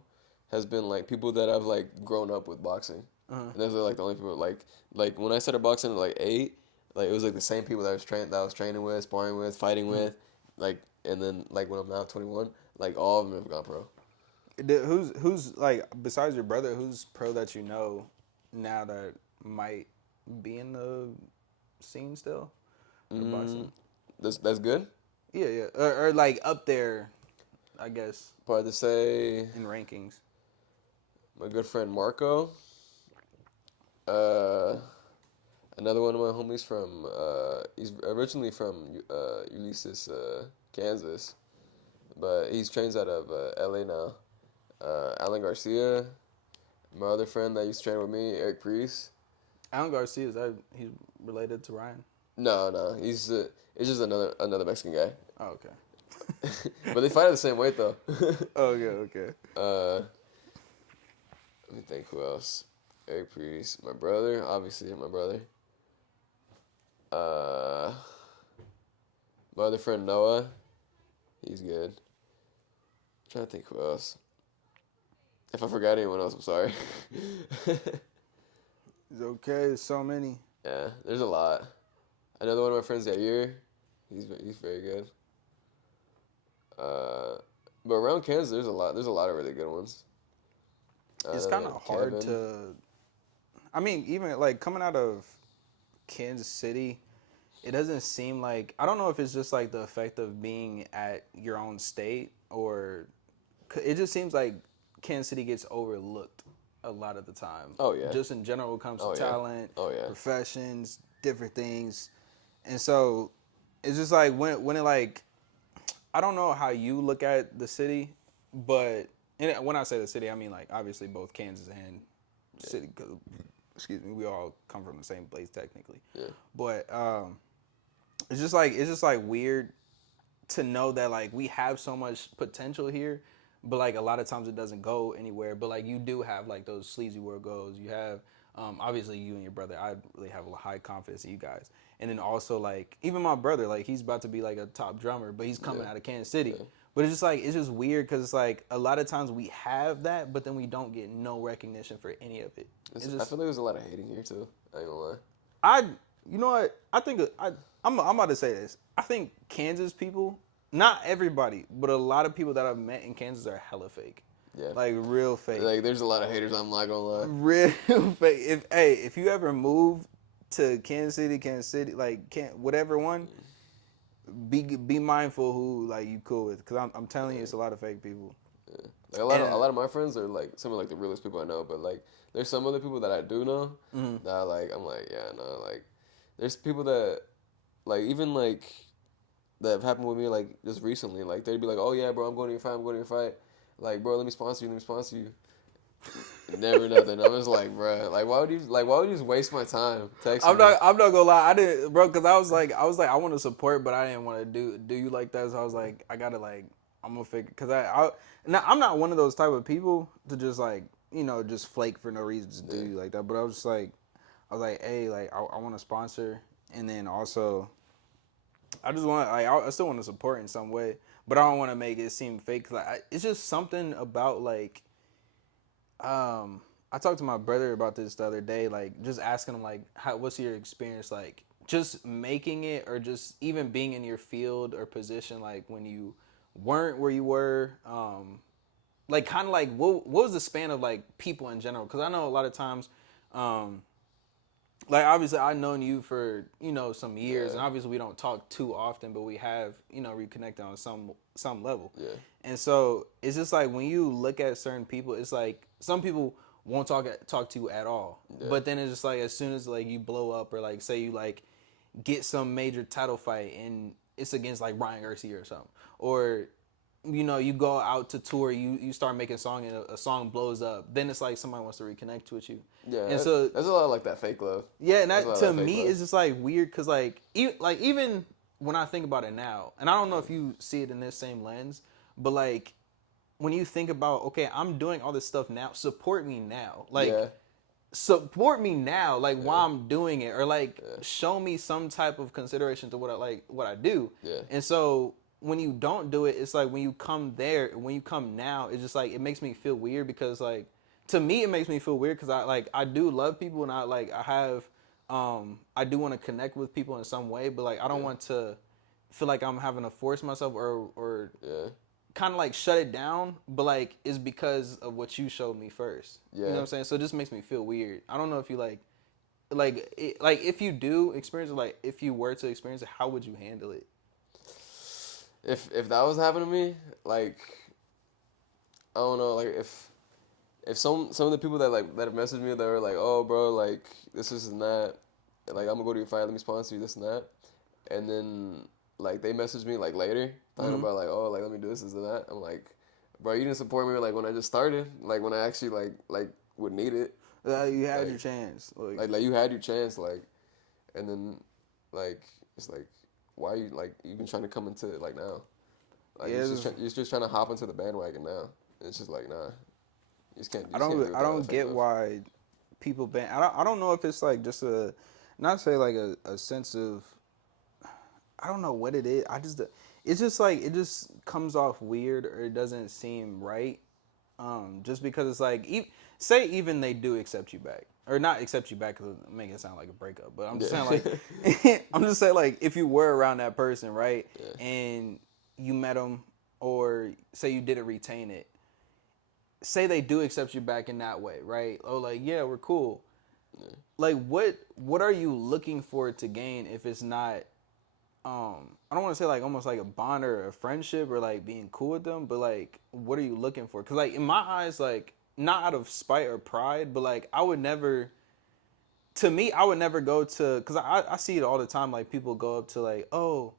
has been like people that I've like grown up with boxing. And those are like the only people like when I started boxing at like 8, like it was like the same people that I was training with, sparring with, fighting with, like, and then like when I'm now 21, like all of them have gone pro. Who's like besides your brother? Who's pro that you know now that might be in the scene still? Boxing. That's good. Yeah, or like up there, I guess, Probably to say in rankings. my good friend Marco. Another one of my homies from he's originally from Ulysses, Kansas, but he's trains out of LA now. Alan Garcia, my other friend that used to train with me, Eric Priest. Alan Garcia, he's related to Ryan? No, he's it's just another Mexican guy. Oh, okay. But they fight at the same weight though. Okay. Let me think who else. Eric Priest, my brother, obviously my brother. My other friend Noah, he's good. I'm trying to think who else. If I forgot anyone else, I'm sorry. It's okay. There's so many. Yeah, there's a lot. Another one of my friends, Yair, he's very good. But around Kansas, there's a lot of really good ones. It's kind of hard to. I mean, even like coming out of Kansas City, it doesn't seem like, I don't know if it's just like the effect of being at your own state, or it just seems like Kansas City gets overlooked a lot of the time. Oh, yeah. Just in general, when it comes to Oh, yeah. talent, Oh, yeah. professions, different things. And so it's just like when it like, I don't know how you look at the city, but when I say the city, I mean like obviously both Kansas and city. Excuse me, we all come from the same place technically. Yeah. But it's just like weird to know that like we have so much potential here, but like a lot of times it doesn't go anywhere. But like you do have like those sleazy world goals. You have obviously you and your brother. I really have a high confidence in you guys. And then also like even my brother, like he's about to be like a top drummer, but he's coming out of Kansas City. Yeah. But it's just weird because it's like a lot of times we have that, but then we don't get no recognition for any of it. I feel like there's a lot of hating here too. I ain't gonna lie. You know what? I think I'm about to say this. I think Kansas people, not everybody, but a lot of people that I've met in Kansas are hella fake. Yeah. Like real fake. Like there's a lot of haters. I'm not gonna lie. Real fake. If you ever move to Kansas City, like whatever one, be mindful who like you cool with, because I'm telling you, it's a lot of fake people. Yeah. Like a lot of my friends are like some of like the realest people I know, but like there's some other people that I do know that I'm like yeah, no, like there's people that like even like that have happened with me like just recently, like they'd be like, oh yeah bro, I'm going to your fight, like bro, let me sponsor you, Never nothing. I was like, bro, like why would you just waste my time texting I'm me? not gonna lie. I didn't, bro, because I was like, I want to support, but I didn't want to do you like that. So I was like, I gotta like, I'm gonna figure, because now I'm not one of those type of people to just like, just flake for no reason to do you like that. But I was like, hey, like I want to sponsor, and then also, I just want like I still want to support in some way, but I don't want to make it seem fake. Cause it's just something about like, I talked to my brother about this the other day, like just asking him like, what's your experience like, just making it or just even being in your field or position, like when you weren't where you were, like kind of like what was the span of like people in general? Because I know a lot of times, like obviously I've known you for some years, and obviously we don't talk too often, but we have reconnected on some level. Yeah. And so it's just like when you look at certain people, it's like some people won't talk to you at all, but then it's just like as soon as like you blow up or like say you like get some major title fight and it's against like Ryan Garcia or something, or you go out to tour, you start making a song and a song blows up, then it's like somebody wants to reconnect with you. Yeah, and so there's a lot of like that fake love. yeah, and that to fake me love. is just like weird because like even when I think about it now, and I don't know if you see it in this same lens, but like when you think about, okay, I'm doing all this stuff now, support me now, like support me now, like while I'm doing it, or like show me some type of consideration to what I do. Yeah. And so when you don't do it, it's like when you come now, it's just like it makes me feel weird because like to me it makes me feel weird because I do love people and I have I do want to connect with people in some way, but like I don't want to feel like I'm having to force myself or kind of like shut it down, but like it's because of what you showed me first. You know what I'm saying? So it just makes me feel weird. I don't know if you like if you do experience it, like if you were to experience it, how would you handle it? If that was happening to me, like I don't know, like if some of the people that have messaged me that were like, oh bro, like this and that, like I'm gonna go to your fight, let me sponsor you, this and that, and then like they message me like later talking about like, oh, like let me do this and that. I'm like, bro, you didn't support me like when I just started, like when I actually like would need it. You had like, your chance, like you had your chance, like, and then like it's like why you like even trying to come into it like now, like you're just trying to hop into the bandwagon now. It's just like nah, you just can't. I don't get why people ban. I don't know if it's like just not say like a sense of, I don't know what it is. It's just like it just comes off weird or it doesn't seem right. Just because it's like say even they do accept you back or not accept you back because it make it sound like a breakup. But I'm just saying like I'm just saying like if you were around that person, right, and you met them or say you didn't retain it. Say they do accept you back in that way, right? Oh, like yeah, we're cool. Like what are you looking for to gain if it's not? I don't want to say like almost like a bond or a friendship or like being cool with them, but like what are you looking for? Because like in my eyes, like not out of spite or pride, but like I would never go to, because I see it all the time, like people go up to like, oh,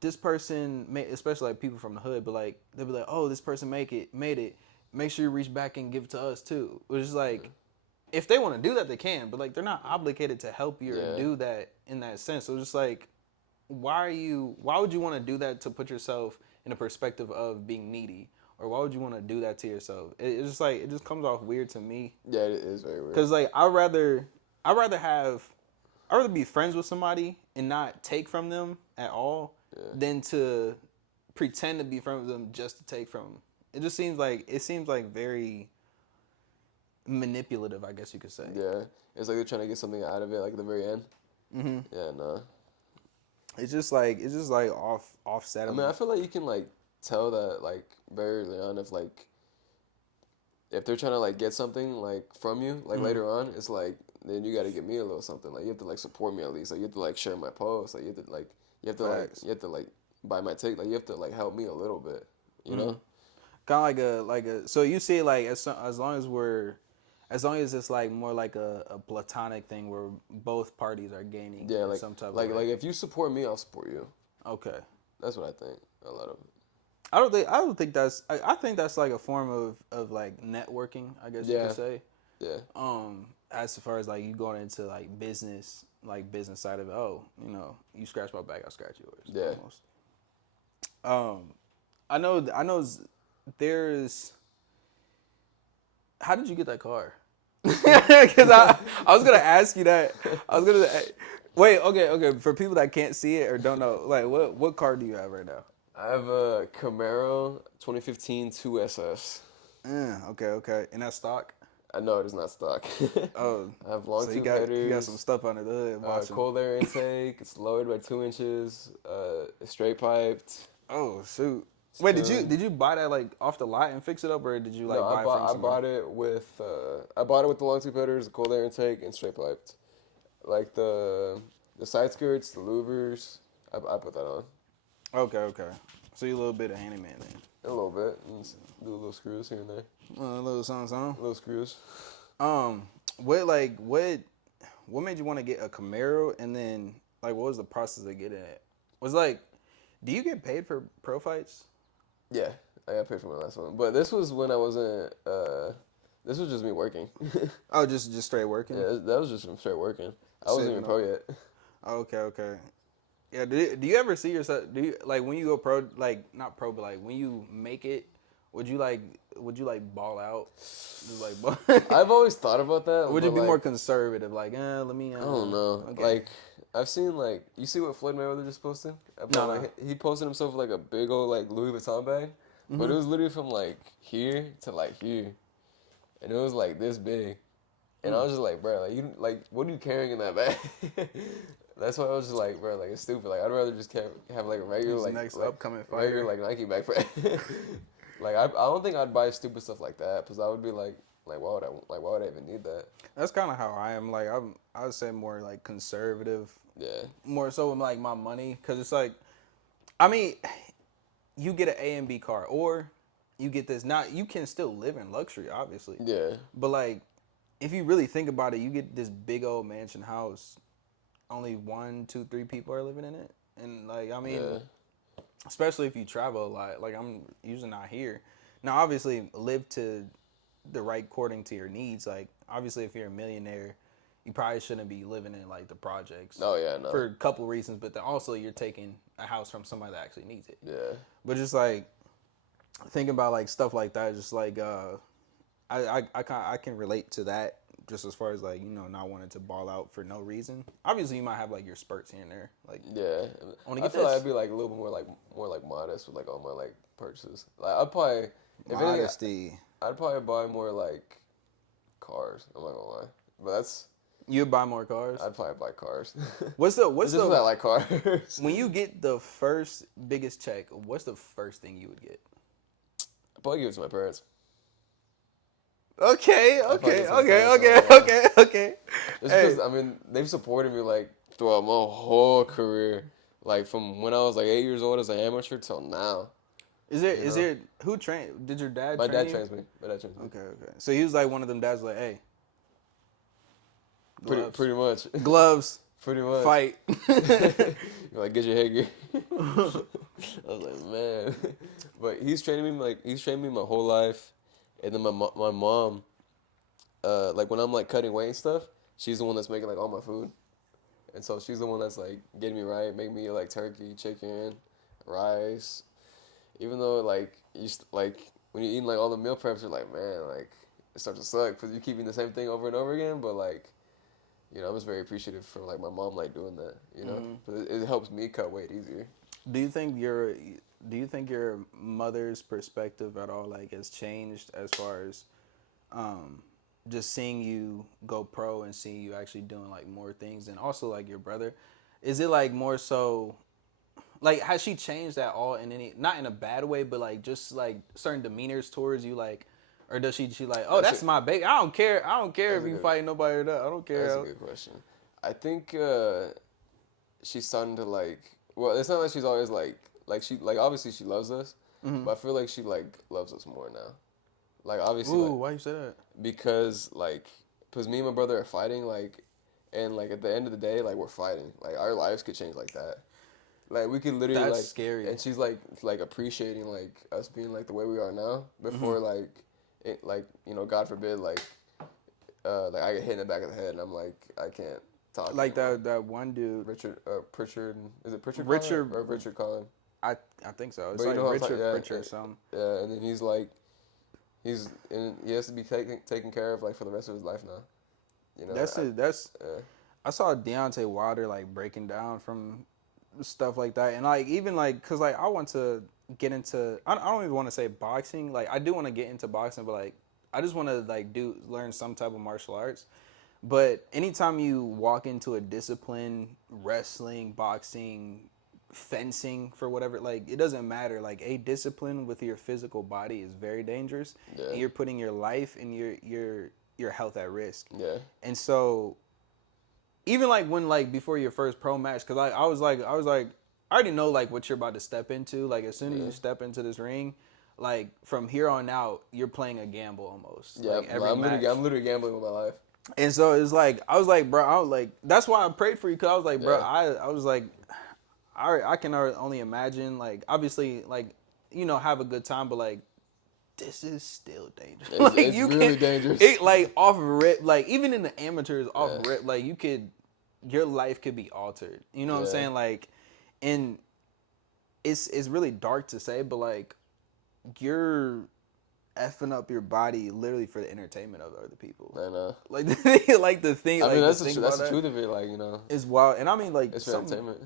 this person especially like people from the hood, but like they'll be like, oh, this person made it, make sure you reach back and give it to us too, which is like if they want to do that they can, but like they're not obligated to help you or do that in that sense. So it's just like why would you want to do that to put yourself in a perspective of being needy, or why would you want to do that to yourself? It's just like it just comes off weird to me. Yeah, it is very weird. Because like I'd rather be friends with somebody and not take from them at all than to pretend to be friends with them just to take from them. It just seems like very manipulative, I guess you could say. Yeah, it's like they're trying to get something out of it, like at the very end. Yeah, no. It's just like offset. I mean, I feel like you can like tell that like very early on if they're trying to like get something like from you like later on, it's like then you got to give me a little something. Like you have to like support me at least. Like you have to like share my posts. Like you have to like buy my take. Like you have to like help me a little bit. You know. Kind of like a. So you see it like as long as it's like more like a platonic thing where both parties are gaining. Yeah, like some type like of way. like if you support me, I'll support you. Okay. That's what I think. A lot of it. I don't think that's. I think that's like a form of like networking. I guess you Yeah. could say. Yeah. As far as like you going into like business side of it. Oh, you know, you scratch my back, I scratch yours. Yeah. Almost. I know. There's. How did you get that car? Because I was gonna ask you that. I was gonna wait. Okay. For people that can't see it or don't know, like what car do you have right now? I have a Camaro 2015 2SS. Okay. And that's stock. I know it is not stock. Oh, I have long so tube you headers. got some stuff under the hood. Watching. Cold air intake. It's lowered by 2 inches. Straight piped. Oh shoot! Wait, did you buy that like off the lot and fix it up, or did you like No, buy it from somewhere? I bought it with the long tube headers, the cold air intake, and straight piped. Like the side skirts, the louvers. I put that on. Okay. So you a little bit of handyman then. A little bit. And do little screws here and there. A little something. Little screws. What made you want to get a Camaro, and then like what was the process of getting it? Was like, do you get paid for pro fights? Yeah, I got paid for my last one, but this was when I wasn't. This was just me working. Oh, just straight working. Yeah, that was just from straight working. I wasn't even pro yet. Okay. Yeah. Do you ever see yourself? Do you like when you go pro? Like not pro, but like when you make it. Would you like ball out? Just like I've always thought about that. Would you be more conservative? Like, let me. I don't know. Okay. Like, I've seen like you see what Floyd Mayweather just posted. No. Like, he posted himself with like a big old like Louis Vuitton bag, but it was literally from like here to like here, and it was like this big, and I was just like, bro, like what are you carrying in that bag? That's why I was just like, bro, like it's stupid. Like I'd rather just have like a regular like next like, upcoming fighter. regular like Nike backpack. Like I don't think I'd buy stupid stuff like that because I would be like why would I even need that? That's kind of how I am. Like I would say more like conservative. Yeah. More so with like my money, because it's like, I mean, you get an A and B car, or you get this. Not you can still live in luxury, obviously. Yeah. But like, if you really think about it, you get this big old mansion house. Only 1, 2, 3 people are living in it, and like I mean. Yeah. Especially if you travel a lot, like I'm usually not here. Now, obviously, live to the right according to your needs. Like, obviously, if you're a millionaire, you probably shouldn't be living in like the projects. Oh yeah, no. For a couple reasons, but then also you're taking a house from somebody that actually needs it. Yeah. But just like thinking about like stuff like that, just like I can relate to that. Just as far as like not wanting to ball out for no reason. Obviously, you might have like your spurts here and there. Like I feel like I'd be like a little bit more like modest with like all my like purchases. Like I'd probably modesty. I'd probably buy more like cars. I'm not gonna lie, but that's you'd buy more cars. I'd probably buy cars. What's just because I like cars. When you get the first biggest check, what's the first thing you would get? I'd probably give it to my parents. Okay. Just because I mean they've supported me like throughout my whole career, like from when I was like 8 years old as an amateur till now. Is there who trained? Did your dad? My train dad you? trains me. My dad trains me. Okay. So he was like one of them dads like, hey. Gloves. Pretty much. Gloves. Pretty much. Fight. You're like, get your headgear. I was like, man. But he's training me my whole life. And then my mom, like when I'm like cutting weight and stuff, she's the one that's making like all my food. And so she's the one that's like getting me right, making me like turkey, chicken, rice. Even though like when you're eating like all the meal preps, you're like, man, like it starts to suck because you keep eating the same thing over and over again. But like, I'm just very appreciative for like my mom like doing that. But it helps me cut weight easier. Do you think your mother's perspective at all like has changed as far as just seeing you go pro and seeing you actually doing like more things, and also like your brother? Is it like more so like has she changed at all in any, not in a bad way, but like just like certain demeanors towards you, like, or does she like, oh, that's my baby, I don't care if you fight nobody or not, I don't care. That's a good question. I think she's starting to like, well, it's not like she's always like she like obviously she loves us, but I feel like she like loves us more now. Like obviously. Ooh, like, why you say that? Because me and my brother are fighting, like, and like at the end of the day, like we're fighting. Like our lives could change like that. Like we could literally That's like scary. and she's like appreciating like us being like the way we are now before like it like God forbid like I get hit in the back of the head and I'm like I can't talk Like anymore. that one dude, Pritchard, is it Pritchard? Richard- Collin or Richard Collin? I think so. It's But you like know what I'm Richard talking- yeah, Pritchard or yeah. something. Yeah, and then he's like, he has to be taken care of like for the rest of his life now. You know, That's yeah. I saw Deontay Wilder like breaking down from stuff like that, and like even like because like I want to get into I don't even want to say boxing. Like I do want to get into boxing, but like I just want to like learn some type of martial arts. But anytime you walk into a discipline, wrestling, boxing, fencing, for whatever, like it doesn't matter. Like a discipline with your physical body is very dangerous, Yeah. and you're putting your life and your health at risk. Yeah. And so, even like when like before your first pro match, because I was like I already know like what you're about to step into. Like as soon as you step into this ring, like from here on out, you're playing a gamble almost. Yeah, like every I'm match. literally gambling with my life. And so it's like I was like, bro, that's why I prayed for you, because I was like, bro, Yeah. I was like, I can only imagine, like obviously like have a good time, but like this is still dangerous. It's really dangerous. It like off rip, like even in the amateurs off rip, like your life could be altered. You know what I'm Yeah. saying? Like, and it's really dark to say, but like you're effing up your body literally for the entertainment of other people. I know. Like like the thing. I like mean, the that's thing the about truth of it. Like it's wild, and I mean like it's for entertainment.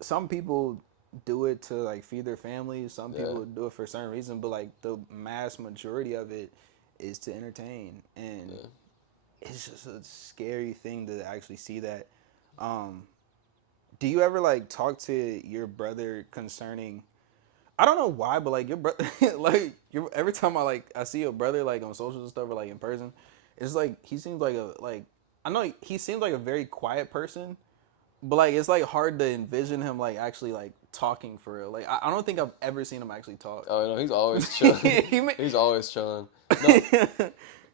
some people do it to like feed their families. Some people do it for a certain reason, but like the mass majority of it is to entertain, and it's just a scary thing to actually see that. Do you ever like talk to your brother concerning? I don't know why, but like your brother, like every time I see your brother like on socials and stuff or like in person, it's like he seems like I know he seems like a very quiet person, but like it's like hard to envision him like actually like talking for real. Like I don't think I've ever seen him actually talk. Oh no, he's always chilling. He's always chilling. No,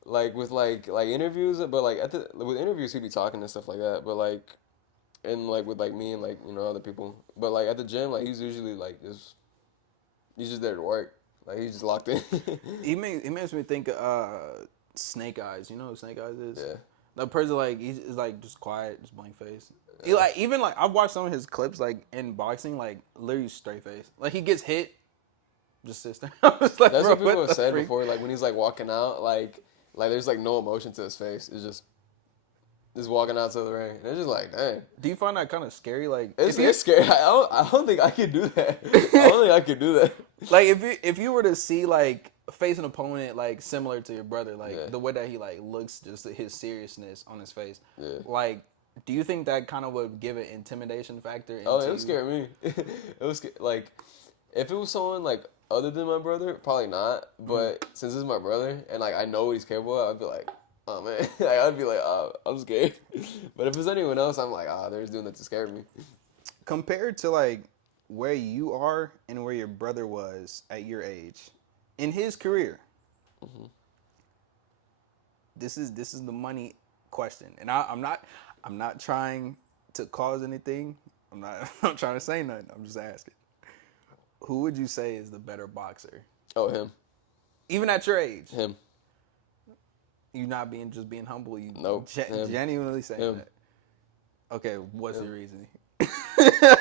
like with like interviews, but like with interviews he'd be talking and stuff like that. But like, and like with like me and like other people. But like at the gym, like he's usually like he's just there to work. Like he's just locked in. He makes me think Snake Eyes. You know who Snake Eyes is? Yeah. That person like he's like just quiet, just blank face. He, like even like I've watched some of his clips like in boxing, like literally straight face. Like he gets hit, just sits there. I was like, That's bro, what people have said freak? before. Like when he's like walking out, like there's like no emotion to his face. It's just walking out to the ring. And it's just like, dang. Do you find that kind of scary? Like It's scary. I don't think I could do that. I don't think I could do that. Like if you were to see like face an opponent like similar to your brother, like the way that he like looks, just his seriousness on his face, like do you think that kind of would give an intimidation factor? Oh, it would scare me. It was like if it was someone like other than my brother, probably not. But since this is my brother and like I know what he's capable of, I'd be like, oh man, like, I'd be like, oh, I'm scared. But if it's anyone else, I'm like, they're just doing that to scare me. Compared to like where you are and where your brother was at your age in his career, this is the money question, and I'm not trying to cause anything. I'm not trying to say nothing. I'm just asking. Who would you say is the better boxer? Oh, him. Even at your age. Him. You not being humble. You Nope. Genuinely saying Him. that. Okay, what's your reasoning?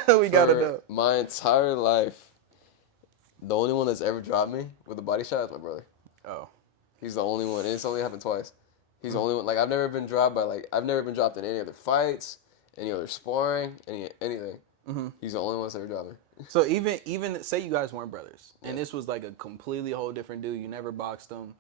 We gotta know. My entire life, the only one that's ever dropped me with a body shot is my brother. Oh. He's the only one, and it's only happened twice. He's the only one. Like I've never been dropped in any other fights, any other sparring, anything. He's the only one that's ever dropped me. So even say you guys weren't brothers, and this was like a completely whole different dude. You never boxed him,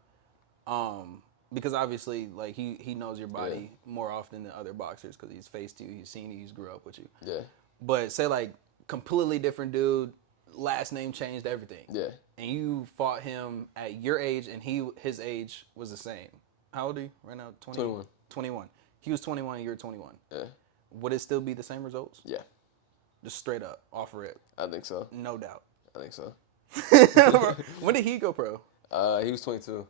because obviously like he knows your body more often than other boxers because he's faced you, he's seen you, he's grew up with you. Yeah. But say like completely different dude, last name changed, everything. Yeah. And you fought him at your age, and his age was the same. How old are you right now? 21. 21. He was 21, you were 21. Yeah. Would it still be the same results? Yeah. Just straight up, off rip. I think so. No doubt. I think so. When did he go pro? He was 22.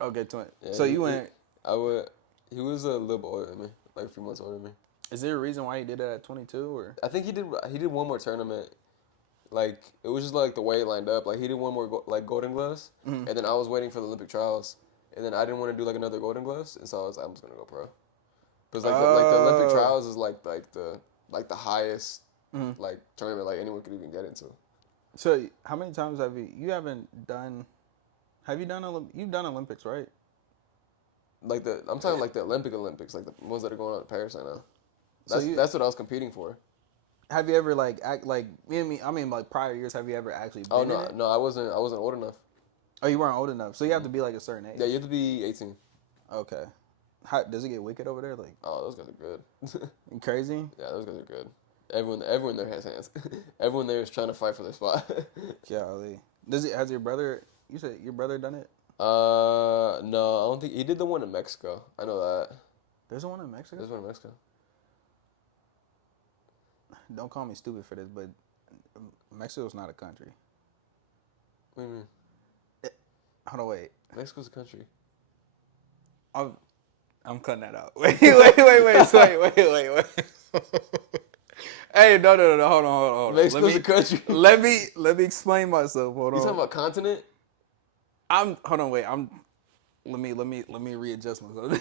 Okay, 20. Yeah, So you went. He was a little bit older than me, like a few months older than me. Is there a reason why he did that at 22 or? I think he did one more tournament. Like it was just like the way it lined up. Like he did one more like Golden Gloves, and then I was waiting for the Olympic trials, and then I didn't want to do like another Golden Gloves, and so I was like, I'm just gonna go pro. Because like the Olympic trials is like the highest like tournament like anyone could even get into. So how many times have you haven't done? Have you done you've done Olympics, right? Like I'm talking like the Olympics, like the ones that are going on in Paris right now. So That's what I was competing for. Have you ever like act like me? I mean, like prior years, have you ever actually been in it? No, I wasn't old enough. Oh, you weren't old enough, so you have to be like a certain age. Yeah, you have to be 18. Okay. How does it get wicked over there? Like, Oh, those guys are good. crazy? Yeah, those guys are good. Everyone there has hands. Everyone there is trying to fight for their spot. Golly. Has your brother? You said your brother done it? No, I don't think he did the one in Mexico. I know that. There's one in Mexico. There's one in Mexico. Don't call me stupid for this, but Mexico's not a country. What do you mean? Hold on, wait. Mexico's a country. I'm cutting that out. Wait. Hey, no. Hold on. Mexico's a country. Let me explain myself. Hold on. You talking about continent? Hold on, wait. Let me readjust myself.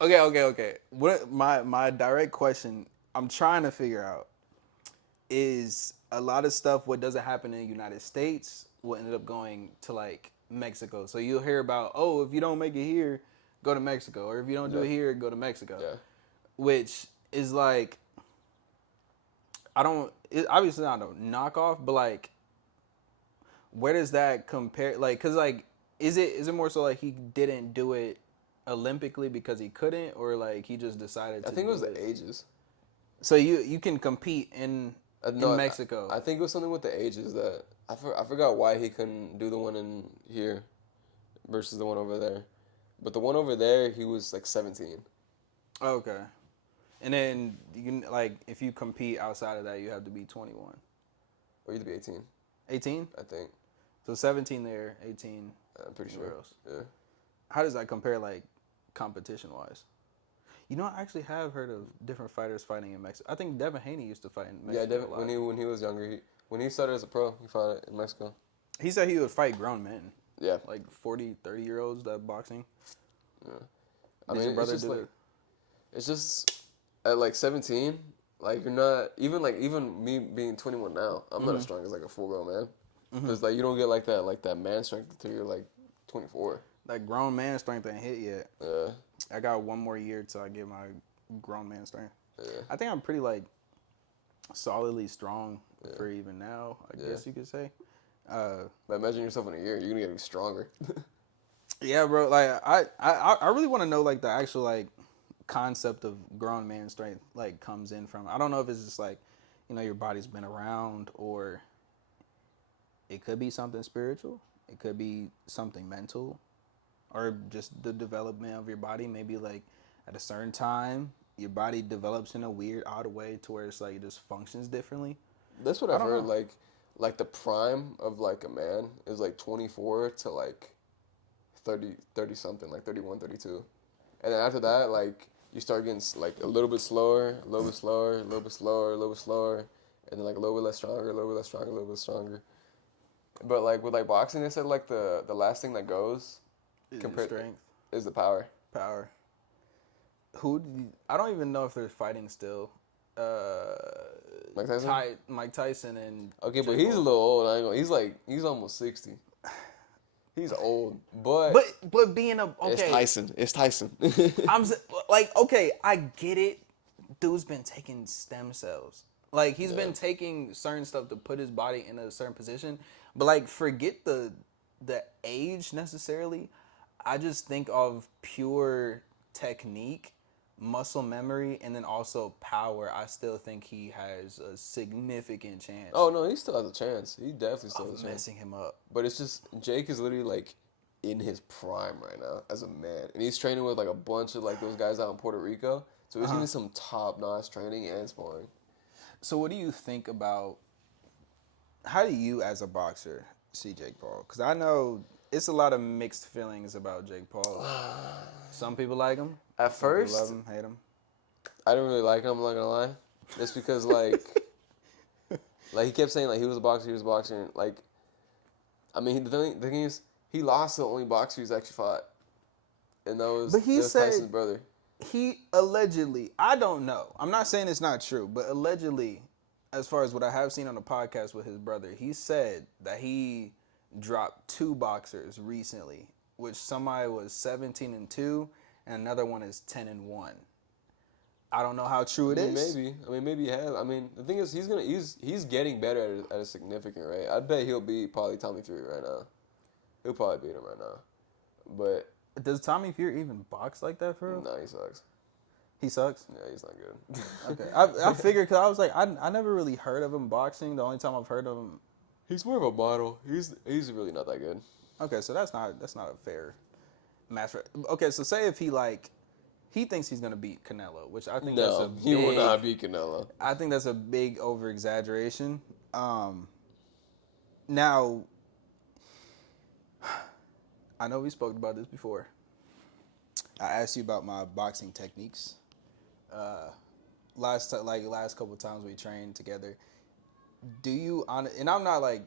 Okay. What my direct question I'm trying to figure out is a lot of stuff what doesn't happen in the United States will end up going to like Mexico. So you'll hear about, oh, if you don't make it here, go to Mexico, or if you don't do it here, go to Mexico. Yeah. Which is like, obviously not a knockoff, but like, where does that compare? Like, cause like, is it more so like he didn't do it Olympically because he couldn't, or like he just decided to? I think it was the ages. So you can compete in Mexico. I think it was something with the ages that I forgot why he couldn't do the one in here versus the one over there. But the one over there, he was like 17. Okay. And then you can like if you compete outside of that, you have to be 21. Or you have to be 18. 18? I think. So 17 there, 18. I'm pretty sure. Girls. Yeah. How does that compare like competition wise? You know, I actually have heard of different fighters fighting in Mexico. I think Devin Haney used to fight in Mexico. Yeah, Devin, when he was younger, when he started as a pro, he fought in Mexico. He said he would fight grown men. Yeah. Like 40, 30-year-olds that boxing. Yeah. I mean, your brother it's just did like, it's just at like 17, like you're not even me being 21 now. I'm not as strong as like a full grown man. Because like you don't get like that man strength until you're like 24. That grown man strength ain't hit yet. Yeah. I got one more year till I get my grown man strength. Yeah. I think I'm pretty like solidly strong for even now, I guess you could say. But imagine yourself in a year, you're gonna get stronger. Yeah, bro. Like I really want to know like the actual like concept of grown man strength like comes in from. I don't know if it's just like, you know, your body's been around, or it could be something spiritual. It could be something mental, or just the development of your body. Maybe like at a certain time, your body develops in a weird, odd way to where it's like it just functions differently. That's what I've heard. Like the prime of like a man is like 24 to like 30 something, like 31, 32. And then after that, like you start getting like a little bit slower, a little bit slower, a little bit slower, a little bit slower, and then like a little bit less stronger, a little bit less stronger, a little bit stronger. But like with like boxing, they said like the last thing that goes Compared strength is the power. Power. I don't even know if they're fighting still. Mike Tyson. Mike Tyson and Okay, but Jake he's Paul. a little old. I ain't gonna, he's almost 60. He's old, but being a okay. It's Tyson. It's Tyson. Like, okay, I get it. Dude's been taking stem cells. Like he's been taking certain stuff to put his body in a certain position. But like, forget the age necessarily. I just think of pure technique, muscle memory, and then also power. I still think he has a significant chance. Oh no, he still has a chance. He definitely still has a chance. Messing him up. But it's just Jake is literally like in his prime right now as a man, and he's training with like a bunch of like those guys out in Puerto Rico. So he's getting some top-notch training and sparring. So what do you think about? How do you, as a boxer, see Jake Paul? Because I know it's a lot of mixed feelings about Jake Paul. Some people like him. At first, some people love him, hate him. I didn't really like him. I'm not gonna lie. It's because like he kept saying like he was a boxer. He was a boxer. Like, I mean, the thing is, he lost the only boxer he's actually fought, and But he that was said Tyson's brother. he allegedly, I don't know. I'm not saying it's not true, but allegedly, as far as what I have seen on the podcast with his brother, he said that he dropped 2 boxers recently, which somebody was 17-2, and another one is 10-1. I don't know how true it is. Maybe he has. I mean, the thing is, he's getting better at a significant rate. I bet he'll beat probably Tommy Fury right now. He'll probably beat him right now. But Does Tommy Fury even box like that for real? no, he sucks. He sucks? Yeah, he's not good. Okay. I figured, because I was like, I never really heard of him boxing. The only time I've heard of him. He's more of a model. He's really not that good. Okay, so that's not a fair match for. Okay, so say if he thinks he's gonna beat Canelo, which I think that's a big, he will not beat Canelo. I think that's a big over exaggeration. Now, I know we spoke about this before. I asked you about my boxing techniques. Last couple times we trained together. Do you and I'm not like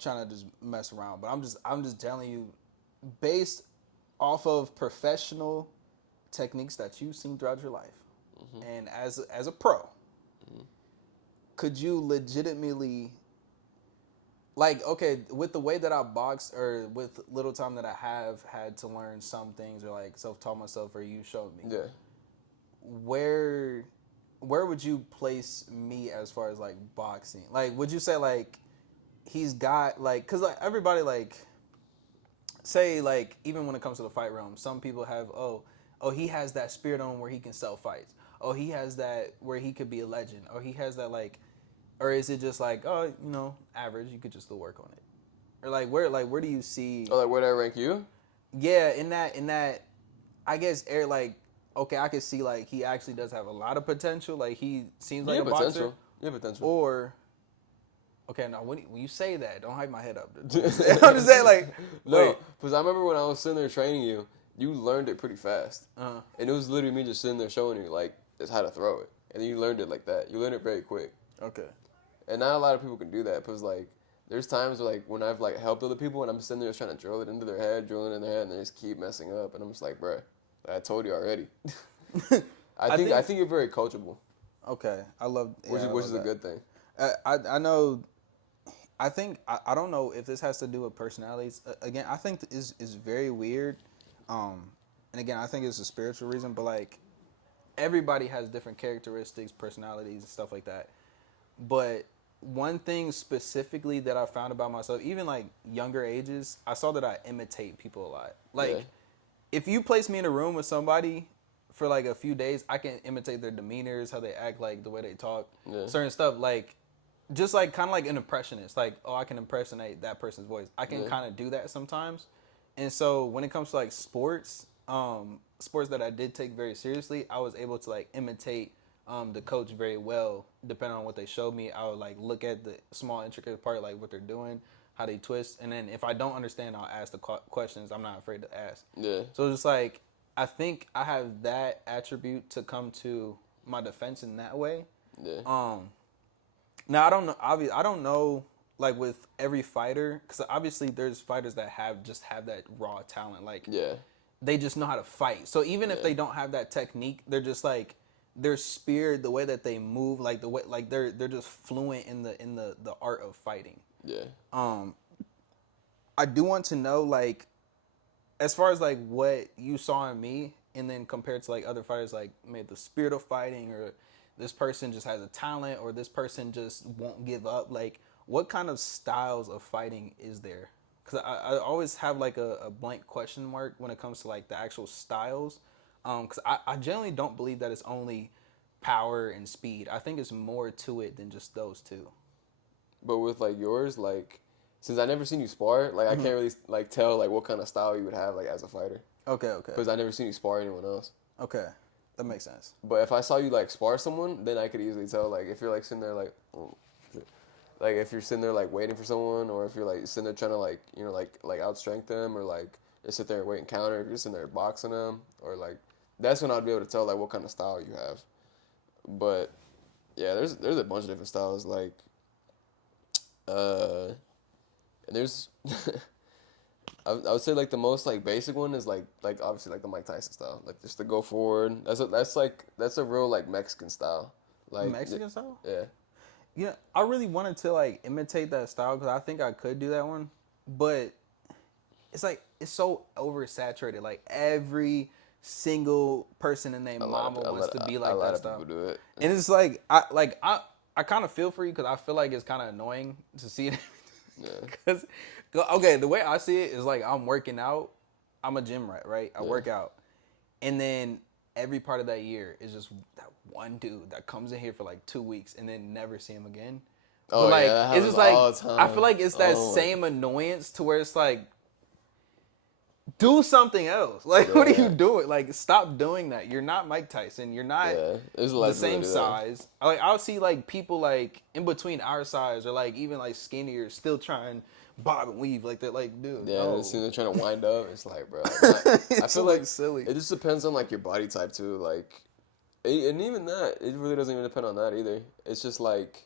trying to just mess around, but I'm just telling you, based off of professional techniques that you've seen throughout your life, and as a pro, could you legitimately, like, okay, with the way that I boxed, or with little time that I have had to learn some things, or like self-taught myself, or you showed me, Yeah. where would you place me as far as like boxing? Like, would you say like he's got like, because like everybody, like, say like even when it comes to the fight realm, some people have oh he has that spirit on where he can sell fights. Oh, he has that where he could be a legend. Or he has that like, or is it just like, oh, average? You could just go work on it. Or like where do you see? Oh, like where did I rank you? Yeah, in that, I guess like, okay, I could see like he actually does have a lot of potential. Like he seems like a boxer. You have potential. Or, okay, now when you say that, don't hype my head up. I'm just saying like, No, because I remember when I was sitting there training you, you learned it pretty fast. Uh-huh. And it was literally me just sitting there showing you like just how to throw it, and then you learned it like that. You learned it very quick. Okay. And not a lot of people can do that because like there's times where, like when I've like helped other people and I'm sitting there just trying to drill it into their head, and they just keep messing up, and I'm just like, bruh, I told you already. I think you're very coachable. Okay, I love which is a good thing. I know. I think I don't know if this has to do with personalities. Again, I think is very weird. And again, I think it's a spiritual reason, but like everybody has different characteristics, personalities, and stuff like that. But one thing specifically that I found about myself, even like younger ages, I saw that I imitate people a lot. Like, if you place me in a room with somebody for like a few days, I can imitate their demeanors, how they act, like the way they talk, certain stuff. Like, just like kind of like an impressionist. Like, oh, I can impersonate that person's voice. I can kind of do that sometimes. And so when it comes to like sports that I did take very seriously, I was able to like imitate the coach very well. Depending on what they showed me, I would like look at the small intricate part, like what they're doing, how they twist, and then if I don't understand, I'll ask the questions. I'm not afraid to ask. Yeah. So it's like, I think I have that attribute to come to my defense in that way. Yeah. Now I don't know. Obviously, I don't know. Like with every fighter, because obviously there's fighters that have that raw talent. Like, they just know how to fight. So even if they don't have that technique, they're just like, their spirit, the way that they move, like the way, like they're just fluent in the art of fighting. Yeah. I do want to know, like, as far as like what you saw in me, and then compared to like other fighters, like maybe the spirit of fighting, or this person just has a talent, or this person just won't give up. Like, what kind of styles of fighting is there? Because I always have like a blank question mark when it comes to like the actual styles. Because I generally don't believe that it's only power and speed. I think it's more to it than just those two. But with like yours, like, since I never seen you spar, like I can't really like tell like what kind of style you would have like as a fighter. Okay. Because I never seen you spar anyone else. Okay, that makes sense. But if I saw you like spar someone, then I could easily tell, like, if you're like sitting there like, like if you're sitting there like waiting for someone, or if you're like sitting there trying to like, you know, like outstrength them, or like just sit there and wait and counter, if you're sitting there boxing them, or like, that's when I'd be able to tell like what kind of style you have. But yeah, there's a bunch of different styles. Like, there's I would say like the most like basic one is like obviously like the Mike Tyson style, like just to go forward. That's a real like Mexican style. Like Mexican style? Yeah. Yeah, I really wanted to like imitate that style because I think I could do that one, but it's like it's so oversaturated. Like every single person and their mama wants to be A like lot that of style, people do it. and it's like I kind of feel for you because I feel like it's kind of annoying to see it. Yeah. Because okay, the way I see it is like I'm working out. I'm a gym rat, right? I work out, and then every part of that year is just that one dude that comes in here for like 2 weeks and then never see him again. Oh, but like yeah, that it's just happens like all the time. I feel like it's that Oh, same annoyance to where it's like do something else. Like what are you doing? Like stop doing that. You're not Mike Tyson. You're not There's a lot the of people same that do that. size. Like I'll see like people like in between our size or like even like skinnier still trying bob and weave like that. Like dude, Yeah, no. as soon as they're trying to wind up, it's like, bro. I It's feel like like silly. it just depends on like your body type too. Like, and even that, it really doesn't even depend on that either. It's just like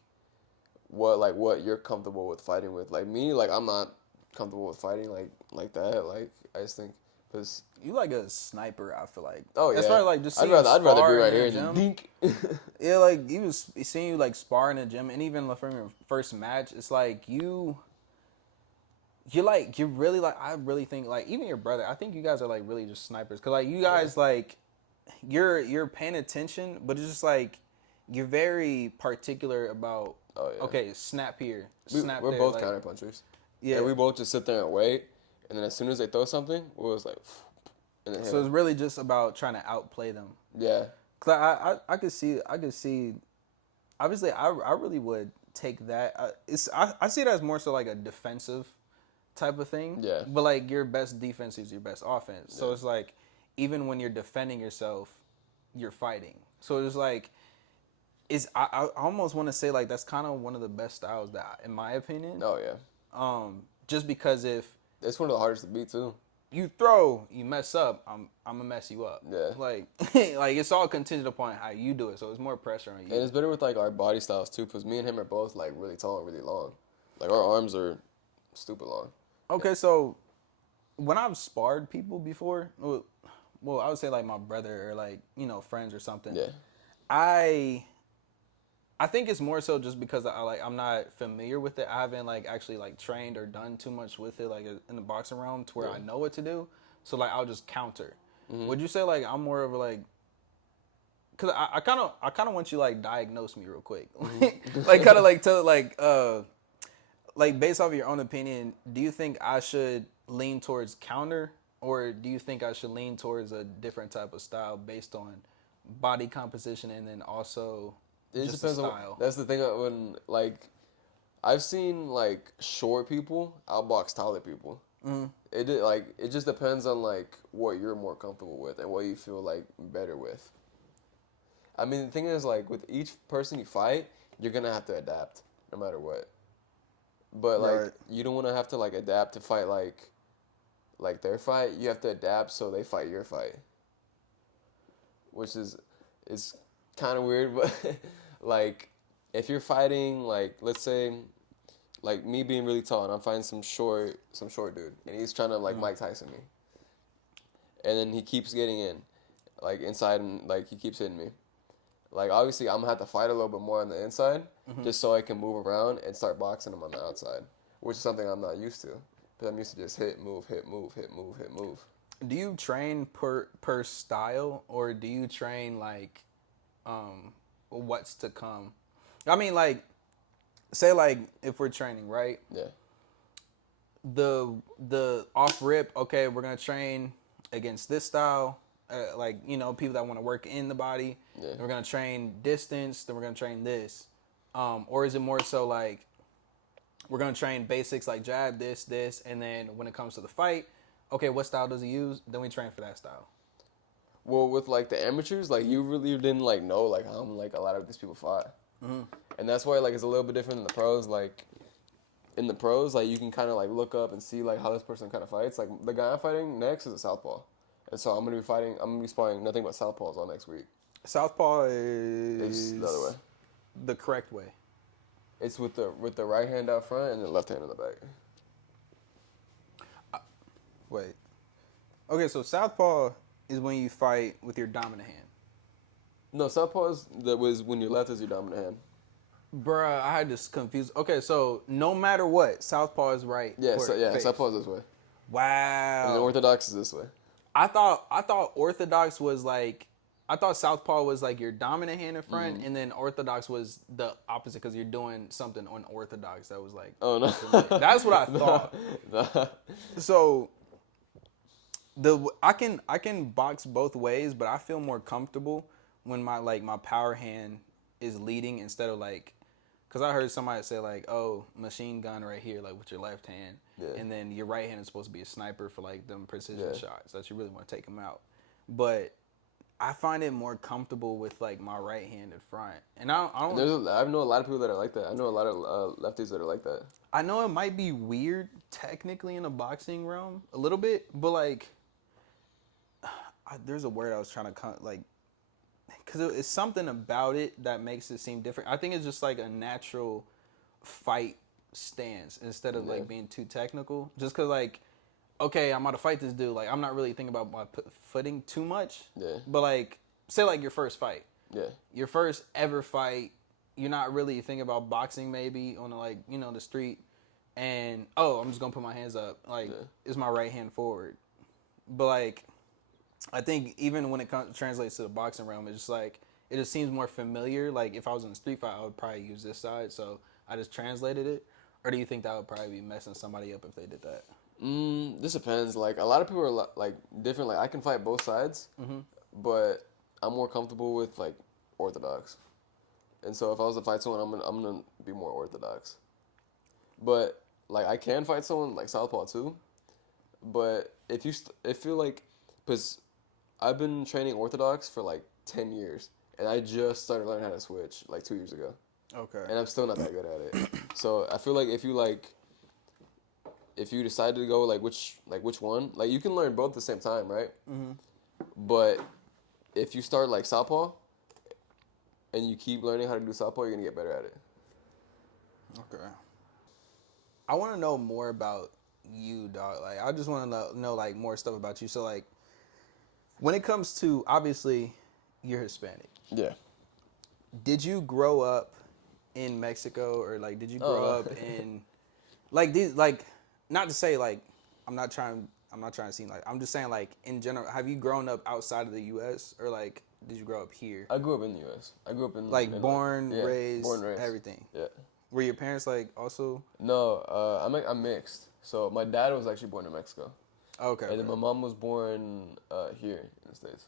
what you're comfortable with fighting with. Like me, like I'm not comfortable with fighting like that. Like I just think because You like a sniper, I feel like. oh yeah, As far as like just I'd seeing rather be spar right in here the and gym. just dink. Yeah, like seeing you like spar in the gym, and even from your first match, it's like you're really like I really think like even your brother. I think you guys are like really just snipers because like you guys like you're paying attention, but it's just like you're very particular about. Oh yeah. Okay, snap here, snap We're there. both like, counter punchers. Yeah, And we both just sit there and wait, and then as soon as they throw something, we'll just like, and then hit so it's 'em. really just about trying to outplay them. Yeah. Cause I could see. Obviously, I really would take that. I see it as more so like a defensive type of thing. Yeah. But like your best defense is your best offense. So it's like even when you're defending yourself, you're fighting. So it's like I almost want to say like that's kind of one of the best styles that, in my opinion. Oh yeah. Just because if It's one of the hardest to beat too. you throw, you mess up, I'm gonna mess you up. Yeah. Like like it's all contingent upon how you do it. So it's more pressure on you. And it's better with like our body styles too, because me and him are both like really tall and really long. Like our arms are stupid long. Okay, so when I've sparred people before, well, I would say like my brother or like friends or something. Yeah. I think it's more so just because I'm not familiar with it. I haven't like actually like trained or done too much with it like in the boxing realm to where I know what to do. So like I'll just counter. Mm-hmm. Would you say like I'm more of a like? Cause I kind of want you like diagnose me real quick, like kind of like tell like based off of your own opinion, do you think I should lean towards counter or do you think I should lean towards a different type of style based on body composition and then also It just depends the on. style? That's the thing. When like, I've seen like short people outbox taller people. Mm. It just depends on like what you're more comfortable with and what you feel like better with. I mean, the thing is like with each person you fight, you're gonna have to adapt no matter what. But like Right. you don't want to have to like adapt to fight like their fight. You have to adapt so they fight your fight, which is kind of weird. But like if you're fighting like let's say like me being really tall and I'm fighting some short dude and he's trying to like Mike Tyson me, and then he keeps getting in, like inside and like he keeps hitting me. Like obviously I'm gonna have to fight a little bit more on the inside just so I can move around and start boxing him on the outside, which is something I'm not used to because I'm used to just hit, move, hit, move, hit, move, hit, move. Do you train per style or do you train like what's to come? I mean like say like if we're training, right? Yeah. The off rip, okay, we're gonna train against this style, like people that want to work in the body. Yeah. We're gonna train distance, then we're gonna train this, or is it more so like we're gonna train basics like jab, this, and then when it comes to the fight, okay, what style does he use? Then we train for that style. Well, with like the amateurs, like you really didn't like know like how like a lot of these people fought, and that's why like it's a little bit different in the pros. Like in the pros, like you can kind of like look up and see like how this person kind of fights. Like the guy I'm fighting next is a southpaw, and so I'm gonna be sparring nothing but southpaws all next week. Southpaw It's is the other way. the correct way. It's with the right hand out front and the left hand in the back. Wait. Okay, so southpaw is when you fight with your dominant hand. No, southpaw was when your left is your dominant hand. Bruh, I had this confused. Okay, so no matter what, southpaw is right. Yeah, for face. southpaw is this way. Wow. And orthodox is this way. I thought orthodox was like, I thought southpaw was like your dominant hand in front, and then orthodox was the opposite because you're doing something unorthodox that was like. Oh no, that's what I thought. Nah. So I can box both ways, but I feel more comfortable when my power hand is leading instead of like, because I heard somebody say like, oh, machine gun right here, like with your left hand, and then your right hand is supposed to be a sniper for like them precision shots that you really want to take them out. But I find it more comfortable with like my right hand in front, and I don't. I know a lot of people that are like that. I know a lot of lefties that are like that. I know it might be weird technically in the boxing realm a little bit, but like, there's a word I was trying to like, because it's something about it that makes it seem different. I think it's just like a natural fight stance instead of like being too technical. Just because like, okay, I'm about to fight this dude. Like, I'm not really thinking about my footing too much. Yeah. But like, say like your first fight. Yeah. Your first ever fight. You're not really thinking about boxing maybe on the, like, you know, the street. And, oh, I'm just going to put my hands up. Like, is my right hand forward. But like, I think even when it translates to the boxing realm, it's just like, it just seems more familiar. Like, if I was in a street fight, I would probably use this side. So I just translated it. Or do you think that would probably be messing somebody up if they did that? This depends. Like, a lot of people are like different. Like, I can fight both sides, but I'm more comfortable with like orthodox. And so if I was to fight someone, I'm gonna be more orthodox. But like, I can fight someone like southpaw too. But if you like, because I've been training orthodox for like 10 years, and I just started learning how to switch like 2 years ago. Okay. And I'm still not that good at it. So I feel like if you decide to go like which one, like you can learn both at the same time, right? But if you start like southpaw and you keep learning how to do southpaw, you're gonna get better at it. Okay. I want to know more about you, dog. Like, I just want to know like more stuff about you. So like, when it comes to, obviously, you're Hispanic. Yeah. Did you grow up in Mexico, or like did you grow up in like these, like, not to say like I'm not trying to seem like, I'm just saying like in general, have you grown up outside of the US, or like did you grow up here? I grew up in the US. I grew up in like born, raised, everything. Yeah. Were your parents like also? No, I'm mixed. So my dad was actually born in Mexico. Okay. And then my mom was born here in the States.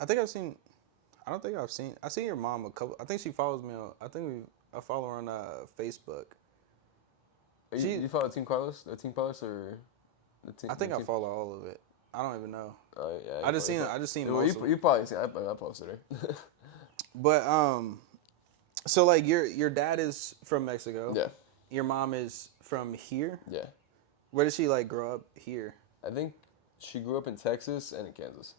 I've seen your mom a couple. I think she follows me on. I follow her on Facebook. You follow Team Carlos? The Team Carlos or the team? I think I follow all of it. I don't even know. Yeah. I just seen well, you probably seen. I posted her. But so like your dad is from Mexico. Yeah. Your mom is from here. Yeah. Where did she like grow up here? I think she grew up in Texas and in Kansas.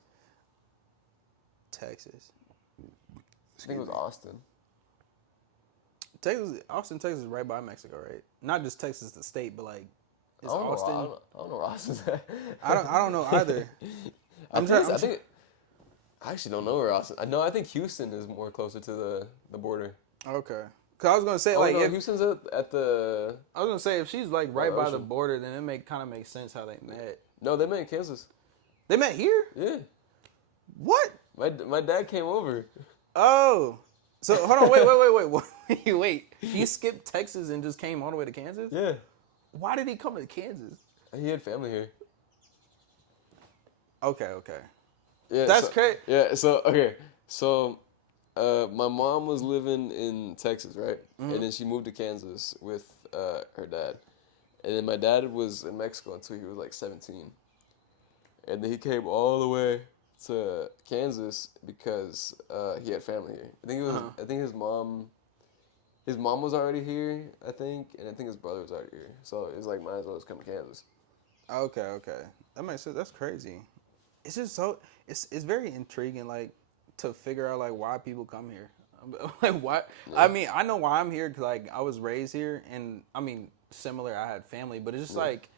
Texas. I think it was Austin. Austin, Texas is right by Mexico, right? Not just Texas, the state, but like, is Austin? I don't know where Austin's at. I don't know either. I actually don't know where Austin. I think Houston is more closer to the border. Okay. Cause I was gonna say if Houston's at the. I was gonna say if she's like right by the border, then it kind of makes sense how they met. No, they met in Kansas. They met here? Yeah. What? My dad came over. Oh. So hold on, wait. He skipped Texas and just came all the way to Kansas? Yeah. Why did he come to Kansas? He had family here. Okay. Yeah. That's crazy. Yeah. So my mom was living in Texas, right? Mm-hmm. And then she moved to Kansas with her dad. And then my dad was in Mexico until he was like 17. And then he came all the way to Kansas because he had family here. I think his mom was already here, I think, and I think his brother was already here. So it was like, might as well just come to Kansas. Okay. That makes sense. That's crazy. It's just so it's very intriguing, like, to figure out like why people come here. Like why? I mean, I know why I'm here because like I was raised here, and I mean similar. I had family, but it's just like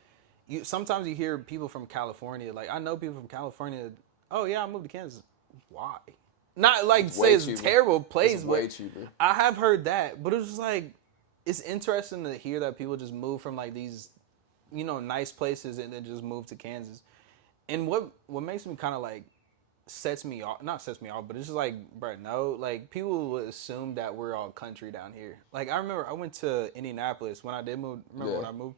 you. Sometimes you hear people from California. Like I know people from California. Oh yeah, I moved to Kansas. Why? Not like say it's a terrible place, It's but way cheaper. I have heard that. But it's just like it's interesting to hear that people just move from like these, nice places and then just move to Kansas. And what makes me kind of like not sets me off, but it's just like, bro, no, like people would assume that we're all country down here. Like I remember I went to Indianapolis when I did move. Remember when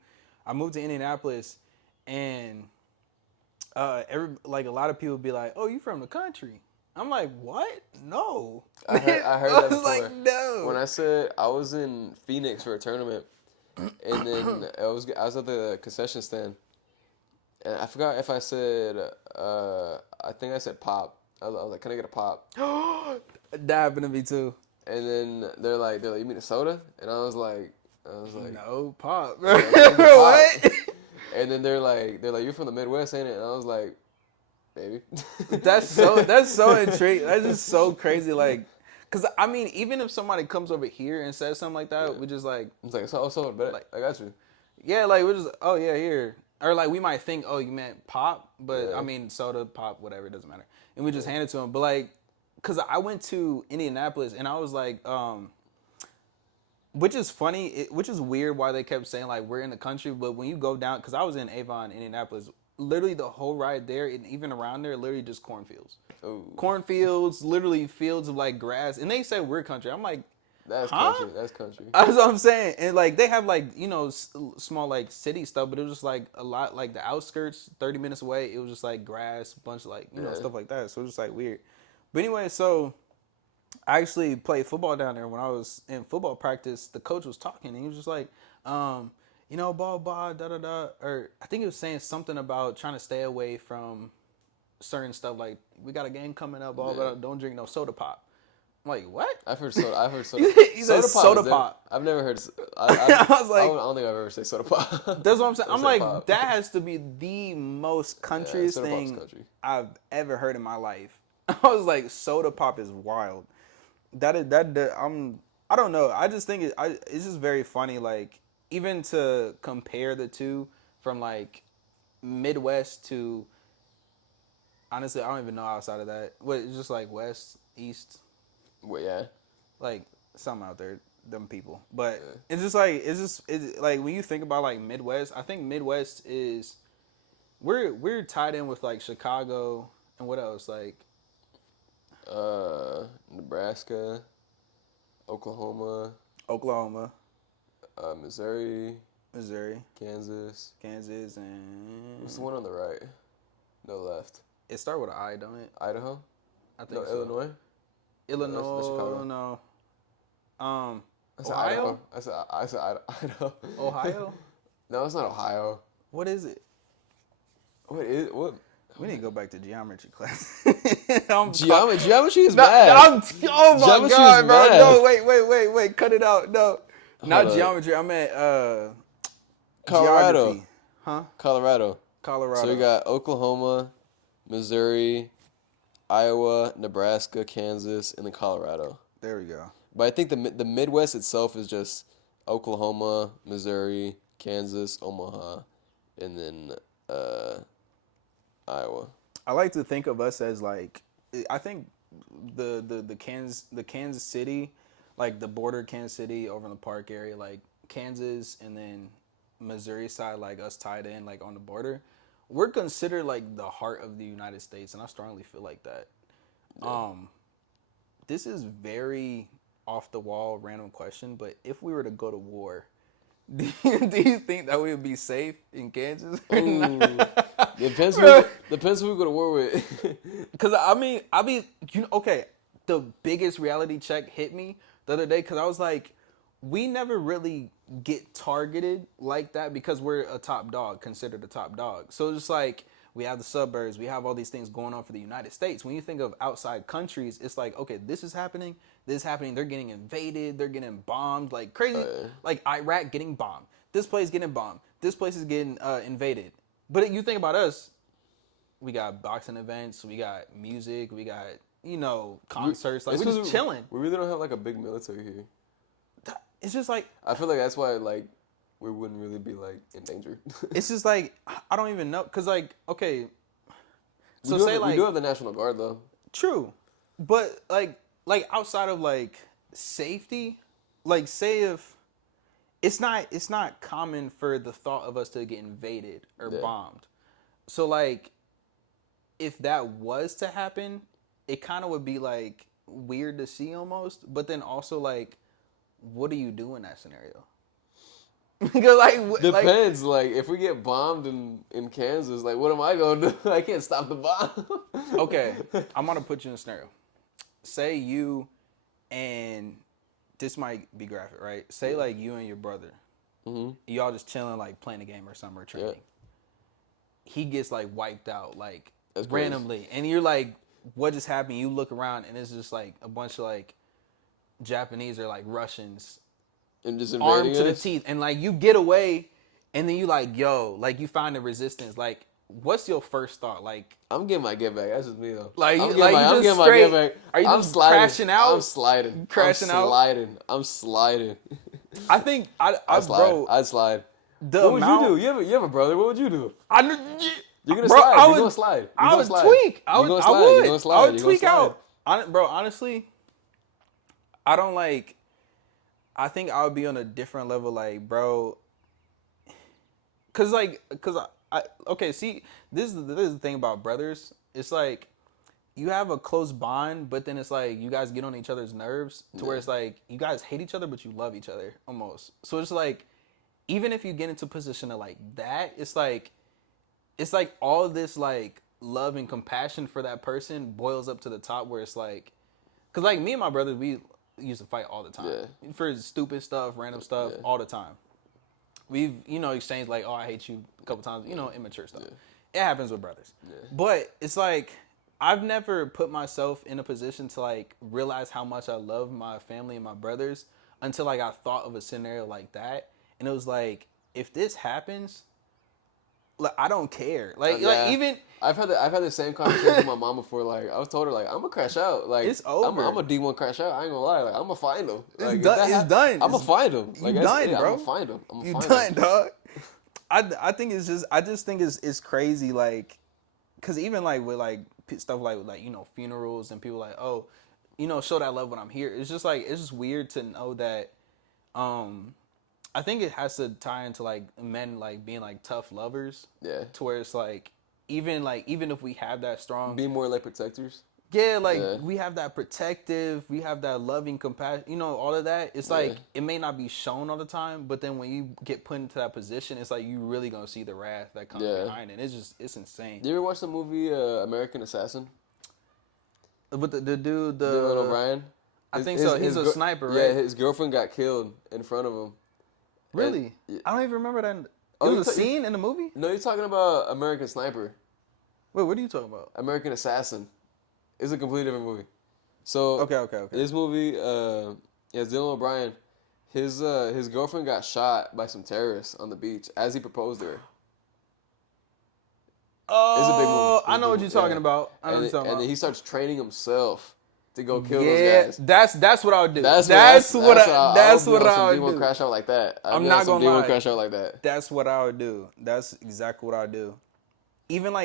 I moved to Indianapolis, and a lot of people be like, "Oh, you from the country?" I'm like, "What? No." I heard that before. Like, no. When I said I was in Phoenix for a tournament, and then I was at the concession stand, and I forgot if I said I think I said pop. I was like, "Can I get a pop?" That happened to me too. And then they're like, "You mean a soda?" And I was like, No, pop. What? And then they're like, "You're from the Midwest, ain't it?" And I was like, "Maybe." That's so intriguing. That's just so crazy. Like, cause I mean, even if somebody comes over here and says something like that, we just like, it's like so bet. Like, I got you. Yeah, like we're just, oh yeah, here, or like we might think, oh, you meant pop, but I mean soda, pop, whatever, it doesn't matter, and we just hand it to them. But like, cause I went to Indianapolis and I was like, which is funny, which is weird why they kept saying like we're in the country, but when you go down, cause I was in Avon, Indianapolis, literally the whole ride there and even around there, literally just cornfields. Ooh. Cornfields, literally fields of like grass, and they say we're country. I'm like, that's country. That's country. That's what I'm saying. And like they have like small like city stuff, but it was just like a lot like the outskirts, 30 minutes away. It was just like grass, bunch of like stuff like that. So it was just like weird. But anyway, so I actually played football down there. When I was in football practice, the coach was talking and he was just like, blah blah da da da, or I think he was saying something about trying to stay away from certain stuff. Like we got a game coming up, blah blah. Don't drink no soda pop. I'm like, what? I've heard soda. He said soda pop. I've never heard. I was like, I don't think I've ever said soda pop. That's what I'm saying. I'm like, pop. That has to be the most countryest thing I've ever heard in my life. I was like, soda pop is wild. I don't know. I just think it's just very funny. Like even to compare the two from like Midwest to, honestly, I don't even know outside of that. What, it's just like West, East. Well, yeah. Like something out there, them people. But it's just like it's like when you think about like Midwest, I think Midwest is we're tied in with like Chicago and what else? Like Nebraska, Oklahoma, Missouri, Kansas, and what's the one on the right? No, left. It started with an I, don't it? Idaho? I think no, so. Illinois? Illinois, That's Chicago. no. I said Ohio? Idaho. I said Idaho. Ohio? No, it's not Ohio. What is it? What? We need to go back to geometry class. Geometry is bad. Oh my Geometry God, is bro. bad. No, wait. Cut it out. No. Not geometry. I meant Colorado. geography. Huh? Colorado. Colorado. So we got Oklahoma, Missouri, Iowa, Nebraska, Kansas, and then Colorado. There we go. But I think the Midwest itself is just Oklahoma, Missouri, Kansas, Omaha, and then Iowa. I like to think of us as like, I think the Kansas City, like the border Kansas City over in the Park area, like Kansas and then Missouri side, like us tied in like on the border, we're considered like the heart of the United States, and I strongly feel like that. Yeah. This is very off the wall random question, but if we were to go to war, do you think that we would be safe in Kansas? Depends who we go to war with. Because I mean, okay, the biggest reality check hit me the other day because I was like, we never really get targeted like that because we're a top dog, considered a top dog. So it's just like, we have the suburbs, we have all these things going on for the United States. When you think of outside countries, it's like, okay, this is happening, they're getting invaded, they're getting bombed like crazy. Like Iraq getting bombed, this place getting bombed, this place is getting invaded. But you think about us, we got boxing events, we got music, we got concerts. Like, we're just chilling. We really don't have like a big military here. It's just like, I feel like that's why like we wouldn't really be like in danger. it's just like, I don't even know, cause like, okay, so we say like, do have the National Guard though. true, but like outside of like safety, like say if it's not common for the thought of us to get invaded or bombed, so like if that was to happen, it kind of would be like weird to see almost, but then also like, what do you do in that scenario? Because Depends. Like if we get bombed in Kansas, like what am I gonna do? I can't stop the bomb. Okay, I'm gonna put you in a scenario. Say you and this might be graphic, right? Say like you and your brother, y'all just chilling, like playing a game or something or training. He gets like wiped out, like That's randomly, and you're like, "What just happened?" You look around, and it's just like a bunch of like Japanese or like Russians, and just armed to the us? teeth, and like you get away, and then you like, yo, like you find the resistance. Like, what's your first thought? Like, I'm getting my get back. That's just me though. Like, I'm you getting my just get straight. back. Are you I'm just sliding. crashing out? I'm sliding. Crashing I'm out? sliding. I'm sliding. I think I slide. bro. I'd slide. The What would amount, you do? You have a brother. What would you do? You're gonna bro, slide. I You're would, gonna slide. I would tweak. I would. You're gonna I slide. would. You're gonna slide. I would You're tweak gonna slide. out. Bro, honestly, I don't like. I think I would be on a different level, like, bro. Cause I okay. See, this is the thing about brothers. It's like you have a close bond, but then it's like you guys get on each other's nerves to where it's like you guys hate each other, but you love each other almost. So it's like, even if you get into a position of like that, it's like all this like love and compassion for that person boils up to the top where it's like, cause like me and my brother, we used to fight all the time for stupid stuff, random stuff, all the time. We've, exchanged like, oh, I hate you a couple times, immature stuff. It happens with brothers. But it's like, I've never put myself in a position to like realize how much I love my family and my brothers until like I thought of a scenario like that. And it was like, if this happens, like, I don't care. Like even I've had the same conversation with my mom before. Like I was told her like I'm gonna crash out. Like it's over. I'm a D1 crash out. I ain't gonna lie. Like I'm gonna find him. Like, It's done. I'm gonna find him. Like, you done, bro. I'm gonna find him. You done, dog. I think I just think it's crazy. Like, cause even like with like stuff like funerals and people like, oh, show that love when I'm here. It's just like, it's just weird to know that. I think it has to tie into like men like being like tough lovers. Yeah. To where it's like even if we have that strong, be more like protectors. Yeah, like we have that protective, we have that loving compassion, all of that. It's like it may not be shown all the time, but then when you get put into that position, it's like you really gonna see the wrath that comes behind it. It's insane. You ever watch the movie American Assassin? With the dude, Dylan O'Brien. I think so. He's a sniper, right? Yeah, his girlfriend got killed in front of him. Really? I don't even remember that. It was a scene in the movie? No, you're talking about American Sniper. Wait, what are you talking about? American Assassin. It's a completely different movie. So okay. This movie, Dylan O'Brien, his girlfriend got shot by some terrorists on the beach as he proposed to her. Oh, it's a big movie. I know what you're talking about. And then he starts training himself to go kill those guys. That's what I would do. That's what I would do. Crash out like that. I'm not gonna lie. Crash out like that. That's what I would do. That's exactly what I would do. Even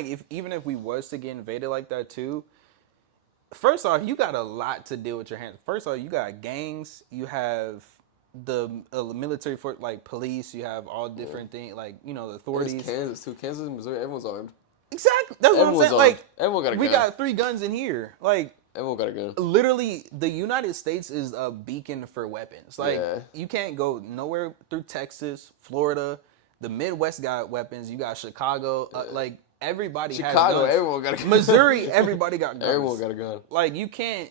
if we was to get invaded like that too. First off, you got a lot to deal with your hands. First off, you got gangs. You have the military force, like police. You have all different things, like the authorities. There's Kansas too. Kansas and Missouri, everyone's armed. Exactly. That's what I'm saying. Armed. Like everyone got a gun. We got 3 guns in here. Like. Everyone got a gun. Literally, the United States is a beacon for weapons. Like, you can't go nowhere through Texas, Florida. The Midwest got weapons. You got Chicago. Like, everybody has guns. Everyone got a gun. Missouri, everybody got guns. Everyone got a gun. Like, you can't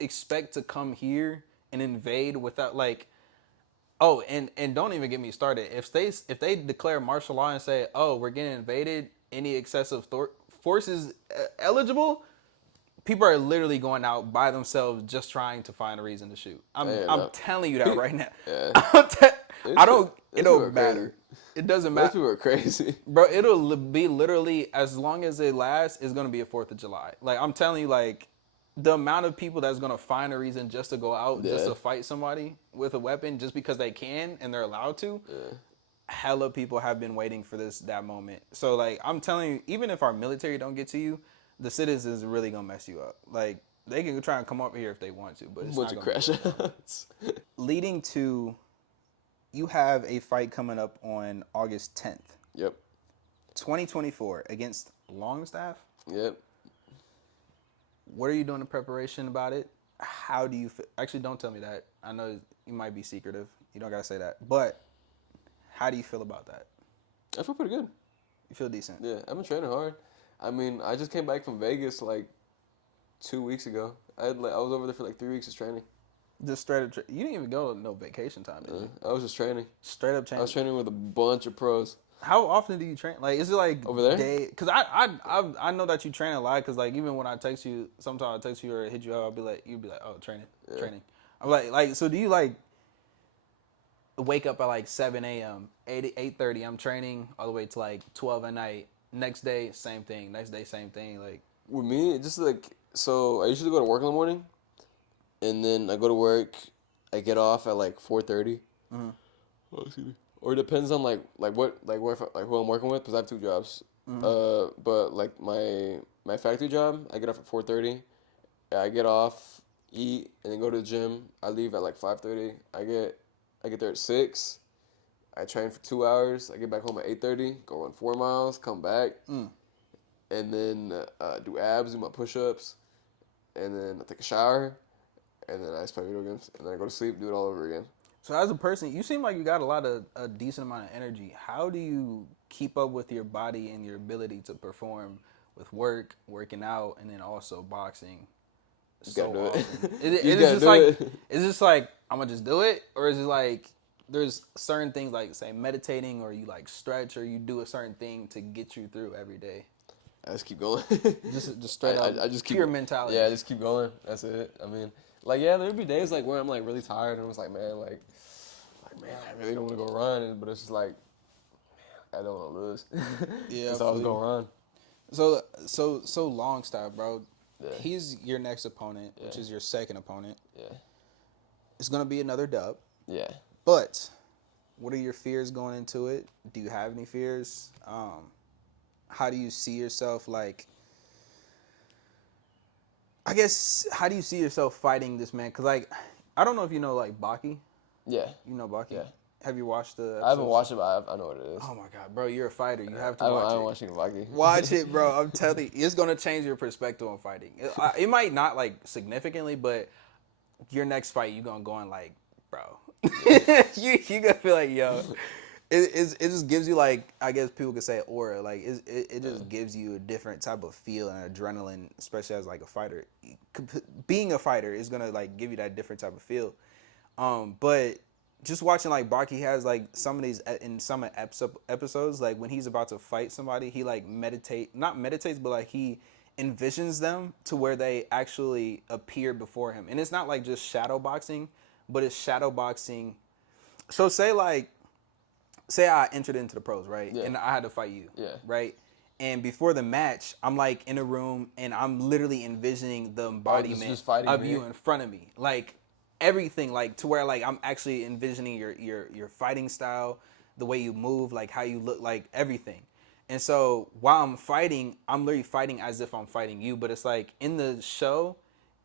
expect to come here and invade without, like... Oh, and don't even get me started. If they declare martial law and say, oh, we're getting invaded, any excessive force is eligible... People are literally going out by themselves just trying to find a reason to shoot. I'm telling you that right now. It don't matter. It doesn't matter. Those people are crazy. Bro, it'll be literally, as long as it lasts, it's going to be a 4th of July. Like, I'm telling you, like, the amount of people that's gonna find a reason just to go out, just Yeah. to fight somebody with a weapon, just because they can and they're allowed to. Yeah. Hella people have been waiting for that moment. So like I'm telling you, even if our military don't get to you, the citizens are really gonna mess you up. Like they can try and come over here if they want to, but it's Bunch not of gonna crash be outs. leading to. You have a fight coming up on August 10th, Yep. 2024, against Longstaff. Yep. What are you doing in preparation about it? How do you feel? Actually, don't tell me that. I know you might be secretive. You don't gotta say that. But how do you feel about that? I feel pretty good. You feel decent? Yeah, I've been training hard. I mean, I just came back from Vegas like 2 weeks ago. I was over there for like 3 weeks of training. Just straight up. You didn't even go no vacation time, did you? I was just training. Straight up I training. was training with a bunch of pros. How often do you train? Like, is it like Over there? Because I know that you train a lot. Because like even when I text you, sometimes I text you or hit you up, you'd be like, oh, training. I'm like, so do you like wake up at like 7 a.m., 8:30? I'm training all the way to like 12 at night. Next day, same thing. Next day, same thing. Like With me, just like, so I usually go to work in the morning, and then I go to work, I get off at like 4:30. Mm-hmm. Oh, excuse me. Or it depends on who I'm working with, because I have 2 jobs. But like my factory job, I get off at 4:30. I get off, eat, and then go to the gym. I leave at like 5:30. I get there at 6. I train for 2 hours. I get back home at 8:30. Go run 4 miles. Come back, and then do abs, do my push-ups, and then I take a shower, and then I just play video games, and then I go to sleep, do it all over again. So as a person, you seem like you got a decent amount of energy. How do you keep up with your body and your ability to perform with working out, and then also boxing? You gotta do it. Is this like I'm gonna just do it, or is it like there's certain things like say meditating, or you like stretch, or you do a certain thing to get you through every day? I just keep going. Just straight up, I just keep, pure mentality. Yeah, I just keep going. That's it. I mean, like, yeah, there'll be days like where I'm like really tired, and I was like, man, I really don't want to go run, but it's just like, man, I don't want to lose. Yeah, so I was going run. So Longstaff, bro. Yeah. He's your next opponent, which is your second opponent. Yeah. It's gonna be another dub. Yeah. But what are your fears going into it? Do you have any fears? How do you see yourself, like, I guess, how do you see yourself fighting this man? Because, like, I don't know if you know, like, Baki. Yeah. You know Baki? Yeah. Have you watched the episodes? I haven't watched it, but I know what it is. Oh, my God, bro. You're a fighter. You have to I watch it. haven't watched it. Baki. Watch it, bro. I'm telling you. It's going to change your perspective on fighting. It might not, like, significantly, but your next fight, you're going to go in, like, bro. you going to feel like, yo. It just gives you, like, I guess people could say aura. Like, it just gives you a different type of feel and adrenaline, especially as, like, a fighter. Being a fighter is going to, like, give you that different type of feel. But just watching, like, Baki has, like, some of these, in some episodes, like, when he's about to fight somebody, he, like, not meditates, but, like, he envisions them to where they actually appear before him. And it's not, like, just shadow boxing, but it's shadow boxing. So, say I entered into the pros, right? Yeah. And I had to fight you, Yeah. right? And before the match, I'm like in a room and I'm literally envisioning the embodiment of you in front of me. Like everything, like to where like I'm actually envisioning your fighting style, the way you move, like how you look, like everything. And so while I'm fighting, I'm literally fighting as if I'm fighting you. But it's like in the show,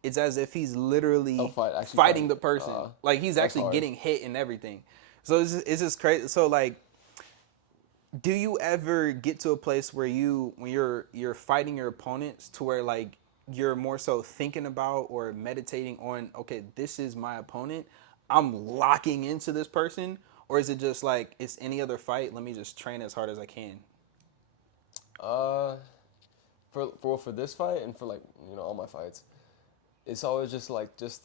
it's as if he's literally fighting the person. Like he's actually getting hit and everything. So it's just crazy. So like, do you ever get to a place where when you're fighting your opponents to where like you're more so thinking about or meditating on, okay, this is my opponent, I'm locking into this person, or is it just like it's any other fight? Let me just train as hard as I can. For this fight and for like all my fights, it's always just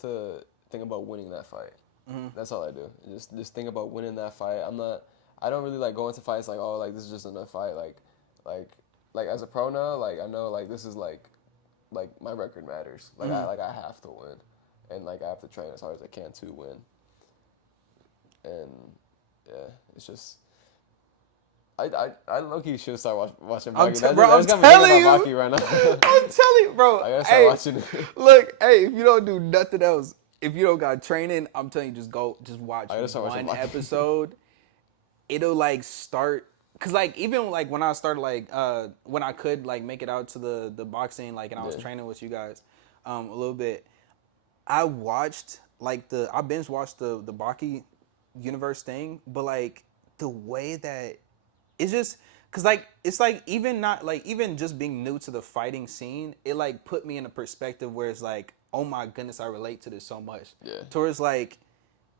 to think about winning that fight. Mm-hmm. That's all I do. Just think about winning that fight. I don't really like go into fights like, oh, like this is just another fight. Like as a pro now, like I know like this is like my record matters. Like I have to win, and like I have to train as hard as I can to win. And yeah, it's just I low-key should start watching I'm Baki. I'm That's got me telling thinking you. about Baki right now. I'm telling you, bro. I gotta Hey, start watching it. look, hey, if you don't do nothing else, if you don't got training, I'm telling you, just watch I gotta start watching one Baki. episode. It'll like start, cause like even like when I started like when I could like make it out to the boxing, like, and I was Yeah. training with you guys a little bit, I watched like I binge watched the Baki universe thing, but like the way that it's just, cause like it's like even not like even just being new to the fighting scene, it like put me in a perspective where it's like, oh my goodness, I relate to this so much. Yeah. Towards like,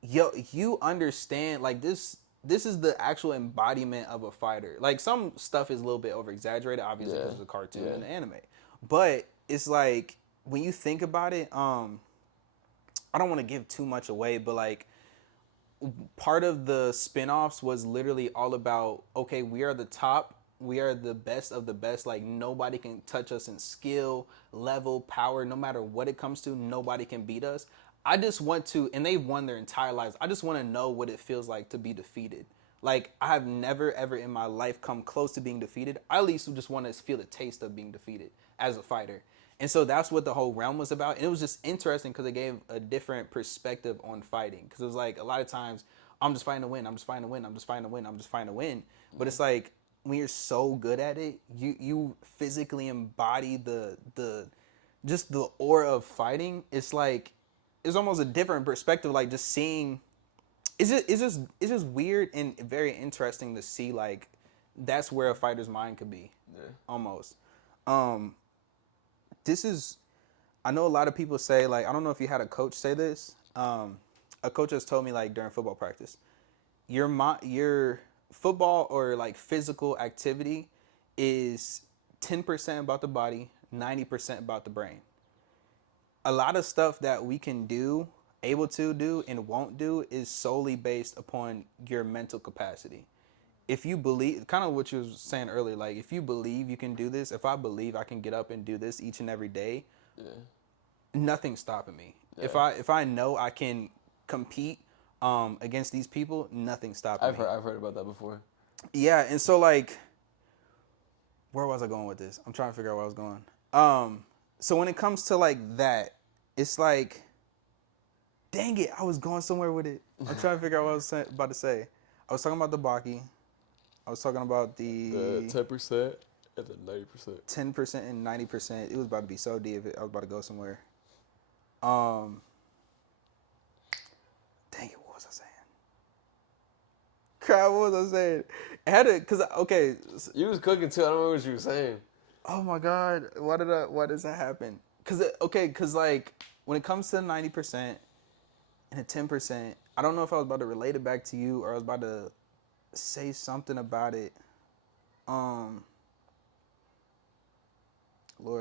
yo, you understand, like this is the actual embodiment of a fighter. Like some stuff is a little bit over exaggerated, obviously, because it's a cartoon and an anime. But it's like when you think about it, I don't want to give too much away, but like part of the spin-offs was literally all about, okay, we are the top, we are the best of the best, like nobody can touch us in skill, level, power, no matter what it comes to, nobody can beat us. I just want to, and they've won their entire lives, I just want to know what it feels like to be defeated. Like, I have never ever in my life come close to being defeated. I at least just want to feel the taste of being defeated as a fighter. And so that's what the whole realm was about. And it was just interesting because it gave a different perspective on fighting. Because it was like a lot of times, I'm just fighting to win, I'm just fighting to win, I'm just fighting to win, I'm just fighting to win. But it's like when you're so good at it, you physically embody the just the aura of fighting. It's like it's almost a different perspective. Like just seeing, it's just weird and very interesting to see. Like that's where a fighter's mind could be, almost. This is, I know a lot of people say, like, I don't know if you had a coach say this. A coach has told me, like, during football practice, your football or like physical activity is 10% about the body, 90% about the brain. A lot of stuff that we can do, able to do, and won't do is solely based upon your mental capacity. If you believe, kind of what you were saying earlier, like if you believe you can do this, if I believe I can get up and do this each and every day, nothing's stopping me. Yeah. If I know I can compete against these people, nothing's stopping me. I've heard about that before. Yeah, and so like, where was I going with this? I'm trying to figure out where I was going. So when it comes to like that, it's like, dang it, I was going somewhere with it. I'm trying to figure out what I was about to say. I was talking about the Baki. I was talking about the 10% and the 90%. 10% and 90%. It was about to be so deep. I was about to go somewhere. Dang it, what was I saying? Crap, what was I saying? It had to, cause okay. You was cooking too. I don't remember what you were saying. Oh my God, why does that happen? Cause like when it comes to the 90% and the 10%, I don't know if I was about to relate it back to you or I was about to say something about it. Lord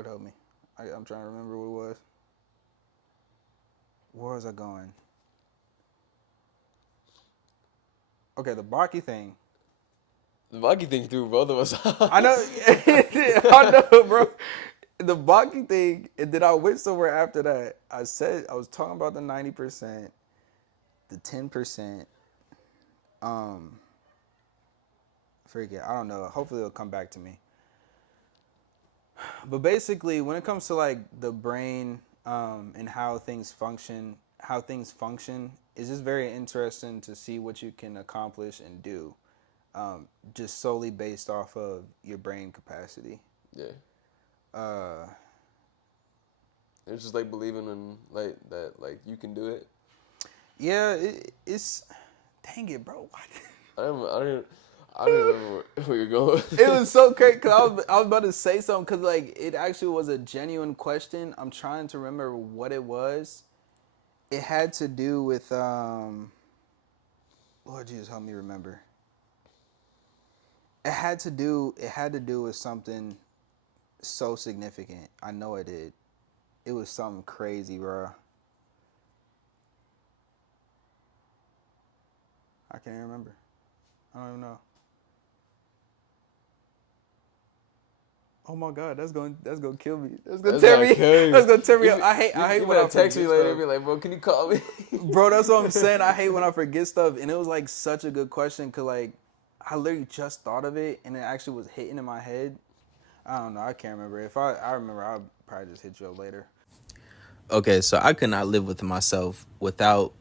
help me. I'm trying to remember what it was. Where was I going? Okay, the Baki thing. The Baki thing threw both of us off. I know, I know, bro. The Baki thing, and then I went somewhere after that. I was talking about the 90%, the 10%. Forget, I don't know. Hopefully it'll come back to me. But basically, when it comes to like the brain and how things function, it's just very interesting to see what you can accomplish and do, just solely based off of your brain capacity. Yeah. It's just like believing in like that, like you can do it. Yeah, it's dang it, bro. I don't remember where you're going. It was so crazy because I was about to say something because like it actually was a genuine question. I'm trying to remember what it was. It had to do with Lord Jesus, help me remember. It had to do with something so significant. I know it did. It was something crazy, bro. I can't even remember. I don't even know. Oh my God, that's gonna kill me. That's gonna tear me. That's gonna tear me up. I hate when I text me later and stuff. be like, bro, can you call me? Bro, that's what I'm saying. I hate when I forget stuff. And it was like such a good question because like I literally just thought of it, and it actually was hitting in my head. I don't know. I can't remember. If I remember, I'll probably just hit you up later. Okay, so I could not live with myself without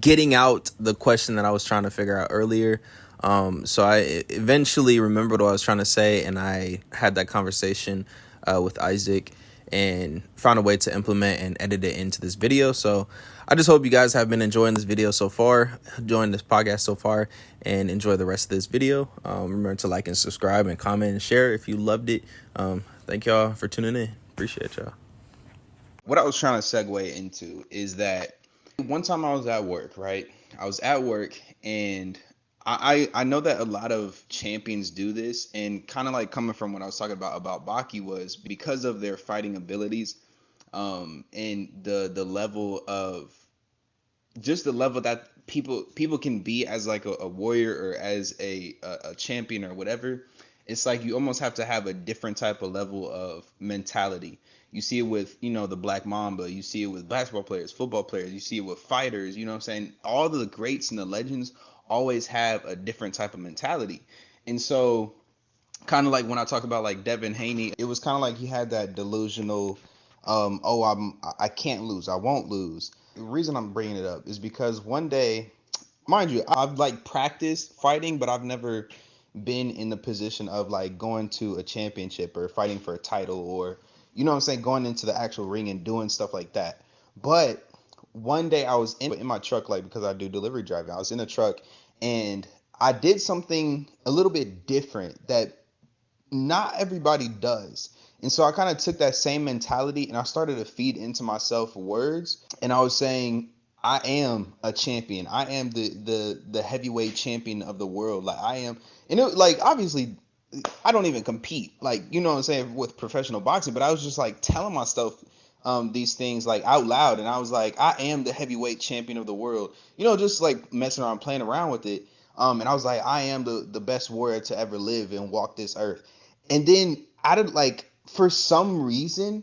getting out the question that I was trying to figure out earlier. So I eventually remembered what I was trying to say, and I had that conversation with Isaac and found a way to implement and edit it into this video. So I just hope you guys have been enjoying this video so far, enjoying this podcast so far, and enjoy the rest of this video. Remember to like and subscribe and comment and share if you loved it. Thank y'all for tuning in. Appreciate y'all. What I was trying to segue into is that one time I was at work, right? I was at work, and I know that a lot of champions do this, and kind of like coming from what I was talking about Baki was because of their fighting abilities, and the level of just the level that people can be as like a warrior or as a champion or whatever. It's like you almost have to have a different type of level of mentality. You see it with, the Black Mamba. You see it with basketball players, football players. You see it with fighters. You know what I'm saying? All the greats and the legends always have a different type of mentality. And so kind of like when I talk about like Devin Haney, it was kind of like he had that delusional, I can't lose. I won't lose. The reason I'm bringing it up is because one day, mind you, I've like practiced fighting, but I've never been in the position of like going to a championship or fighting for a title or, going into the actual ring and doing stuff like that. But one day I was in my truck, like because I do delivery driving, I was in a truck and I did something a little bit different that not everybody does. And so I kind of took that same mentality and I started to feed into myself words. And I was saying, I am a champion. I am the heavyweight champion of the world. Like I am. And it, like, obviously, I don't even compete, like, with professional boxing. But I was just like telling myself these things like out loud. And I was like, I am the heavyweight champion of the world. Just like messing around, playing around with it. And I was like, I am the best warrior to ever live and walk this earth. And then for some reason,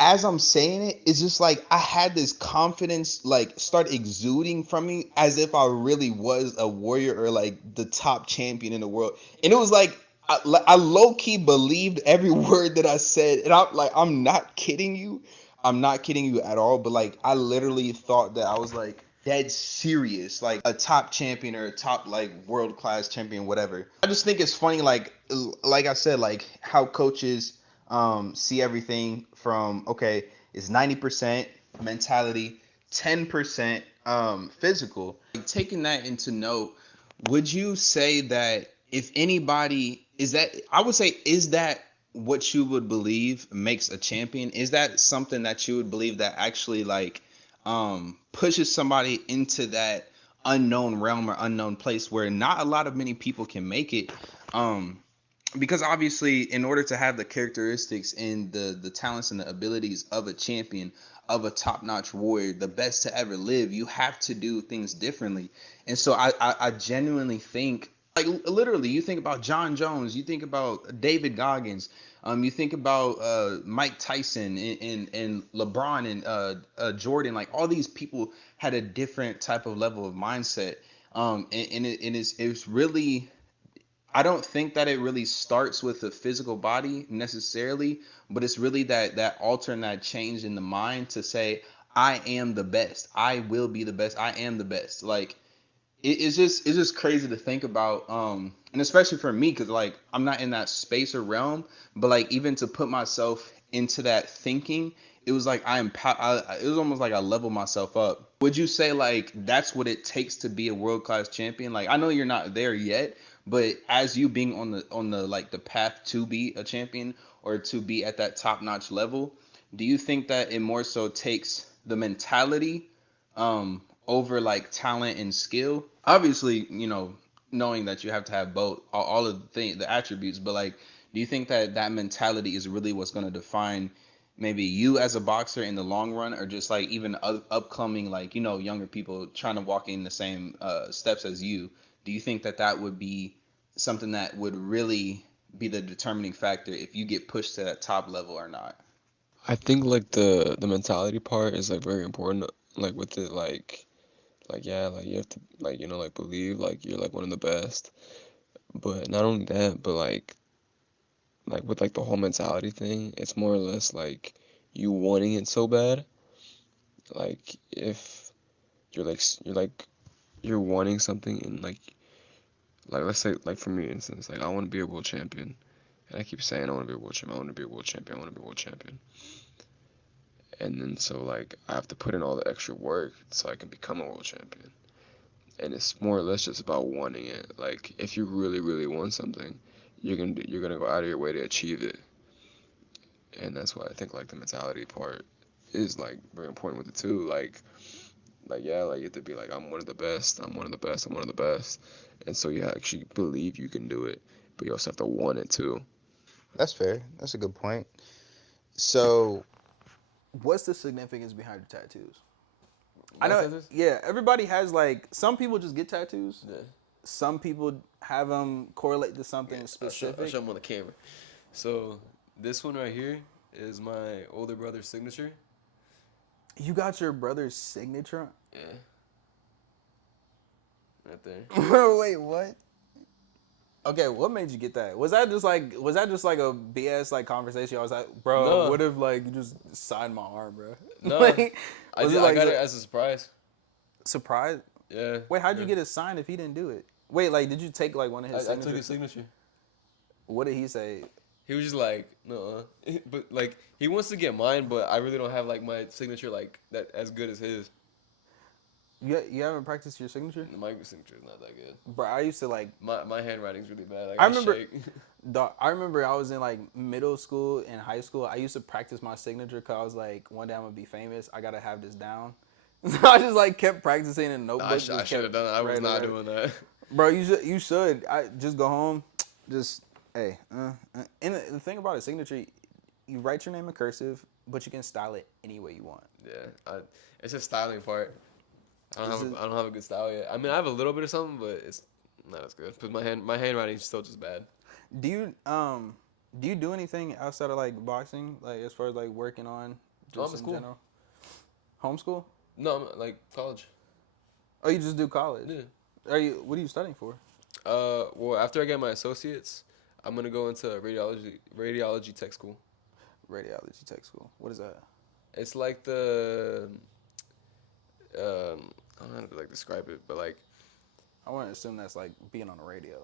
as I'm saying it, it's just like I had this confidence like start exuding from me as if I really was a warrior or like the top champion in the world. And it was like I low-key believed every word that I said. And I'm not kidding you. I'm not kidding you at all. But like I literally thought that I was like dead serious, like a top champion or a top like world-class champion, whatever. I just think it's funny, like I said, like how coaches see everything from, okay, it's 90% mentality, 10% physical. Like, taking that into note, would you say that if anybody is that what you would believe makes a champion? Is that something that you would believe that actually like pushes somebody into that unknown realm or unknown place where not a lot of many people can make it? Because obviously, in order to have the characteristics and the talents and the abilities of a champion, of a top-notch warrior, the best to ever live, you have to do things differently. And so I genuinely think, like literally, you think about John Jones, you think about David Goggins, you think about Mike Tyson and LeBron and Jordan. Like all these people had a different type of level of mindset, and it's really. I don't think that it really starts with the physical body necessarily, but it's really that alter and that change in the mind to say, I am the best. I will be the best. I am the best. Like it's just crazy to think about. And especially for me, because like I'm not in that space or realm, but like even to put myself into that thinking, it was like it was almost like I leveled myself up. Would you say like that's what it takes to be a world-class champion? Like I know you're not there yet, but as you being on the like the path to be a champion or to be at that top-notch level, do you think that it more so takes the mentality over like talent and skill? Obviously, knowing that you have to have both, all of the attributes, but like, do you think that mentality is really what's going to define maybe you as a boxer in the long run, or just like even upcoming like younger people trying to walk in the same steps as you? Do you think that would be something that would really be the determining factor if you get pushed to that top level or not? I think like the mentality part is like very important. Like with it, like yeah, like you have to like like believe like you're like one of the best. But not only that, but like with like the whole mentality thing, it's more or less like you wanting it so bad. Like if you're wanting something and like let's say like for me instance, like I want to be a world champion. And I keep saying I want to be a world champion, I want to be a world champion, I want to be a world champion. And then so like I have to put in all the extra work so I can become a world champion. And it's more or less just about wanting it. Like if you really, really want something, you're gonna go out of your way to achieve it. And that's why I think like the mentality part is like very important with it too. Like yeah, like you have to be like I'm one of the best, I'm one of the best, I'm one of the best. And so you actually believe you can do it, but you also have to want it too. That's fair. That's a good point. So, What's the significance behind the tattoos? My I know, tattoos? yeah, everybody has like, some people just get tattoos. Yeah. Some people have them correlate to something I'll specific. show them on the camera. So this one right here is my older brother's signature. You got your brother's signature? Yeah. Right there. Wait, what? Okay, what made you get that? Was that just like a BS like conversation? I was like, bro, No. what if like you just signed my arm, bro? No, Like, I was did. it like I got a it as a surprise. surprise? Yeah. Wait, how'd you Yeah. get it signed if he didn't do it? Wait, like, did you take like one of his I signatures? took his signature. What did he say? He was just like, no, but like he wants to get mine, but I really don't have like my signature like that as good as his. You haven't practiced your signature, My signature is not that good. bro? I used to like. My handwriting's really bad. Like, I remember, shake. I remember I was in like middle school and high school. I used to practice my signature because I was like, one day I'm gonna be famous. I gotta have this down. So I just like kept practicing in a notebook. I should have done that. I was not doing that. Bro, you should. I just go home, just hey. And the thing about a signature, you write your name in cursive, but you can style it any way you want. Yeah, it's a styling part. I Is don't have a good style yet. I mean, I have a little bit of something, but it's not as good. Cause my handwriting is still just bad. Do you do anything outside of like boxing, like as far as like working on just in school. general? Homeschool? No, I'm like college. Oh, you just do college? Yeah. What are you studying for? Well, after I get my associates, I'm gonna go into radiology tech school. Radiology tech school. What is that? It's like the I don't know how to like describe it, but like I want to assume that's like being on the radio.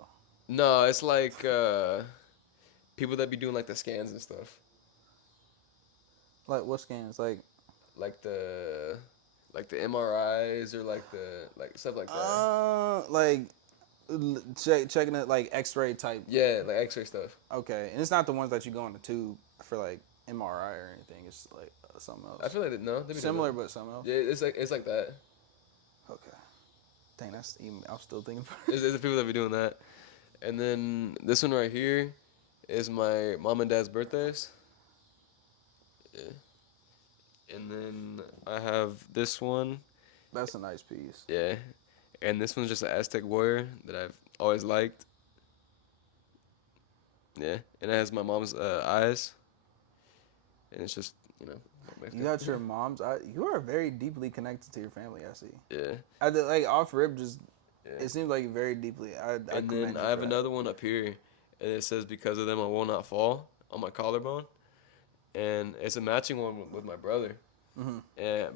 no, it's like people that be doing like the scans and stuff, Like what scans? like the MRIs or like stuff like that. Checking it like X-ray type. Yeah, like X-ray stuff. Okay, and it's not the ones that you go in the tube for like MRI or anything. It's like something else. I feel like no, they be doing Similar, that. but something else. Yeah, it's like that. Okay. Dang, that's even. I'm still thinking. It's the people that be doing that, and then this one right here is my mom and dad's birthdays. Yeah. And then I have this one. That's a nice piece. Yeah. And this one's just an Aztec warrior that I've always liked. Yeah. And it has my mom's eyes. And it's just, You got your mom's. You are very deeply connected to your family. I see. Yeah. Like off rip, just Yeah. it seems like very deeply. And then I have another one up here, and it says, "Because of them, I will not fall," on my collarbone. And it's a matching one with my brother. Mm-hmm.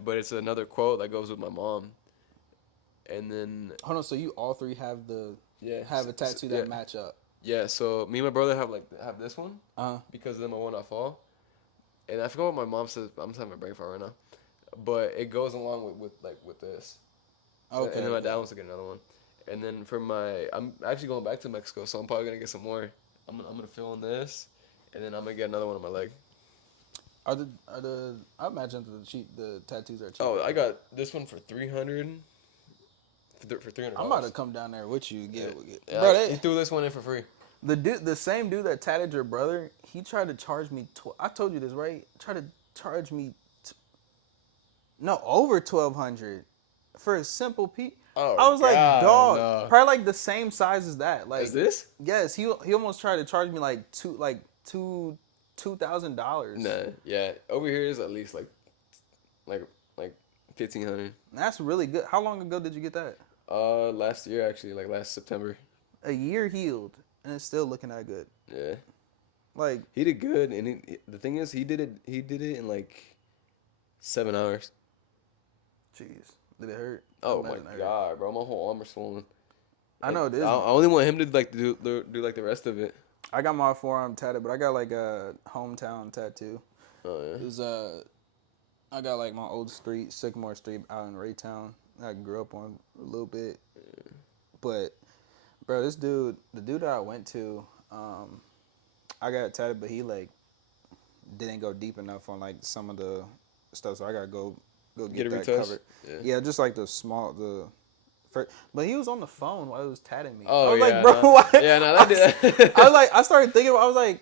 But it's another quote that goes with my mom. And then Hold on. So you all three have yeah, a tattoo that match up. Yeah, so me and my brother have this one. Uh-huh. Because of them, I will not fall. And I forgot what my mom says. I'm just having a brain fart right now. But it goes along with this. Okay. And then my dad wants to get another one. And then I'm actually going back to Mexico, so I'm probably gonna get some more. I'm gonna fill in this, and then I'm gonna get another one on my leg. I imagine the tattoos are cheap. Oh, I got this one for $300. For $300. I'm about to come down there with you. Get. Yeah, Bro, he threw this one in for free. the same dude that tatted your brother, he tried to charge me. I told you this, right? Tried to charge me. Over $1,200 for a simple piece. Oh, I was like, God, dog, no. probably like the same size as that. Like Is this? Yes, he almost tried to charge me like $2,000. Nah, yeah. Over here is at least like $1,500. That's really good. How long ago did you get that? Last year actually, like last September. A year healed. and it's still looking that good. Yeah. Like He did good, and the thing is, he did it in like 7 hours. jeez, did it hurt? Oh I my imagine it hurt. god, bro, my whole arm is swollen. I know it is. I only want him to like do like the rest of it. I got my forearm tatted, but I got like a hometown tattoo. Oh yeah. It was I got like my old street, Sycamore Street, out in Raytown. I grew up on a little bit, but bro, this dude, the dude that I went to, I got tatted, but he like didn't go deep enough on like some of the stuff, so I gotta go get it that retouched? covered. Yeah. Yeah, just like the first, but he was on the phone while he was tatting me. Oh I was yeah. like, bro, no. why? Yeah, no, that did. I was like, I started thinking, I was like,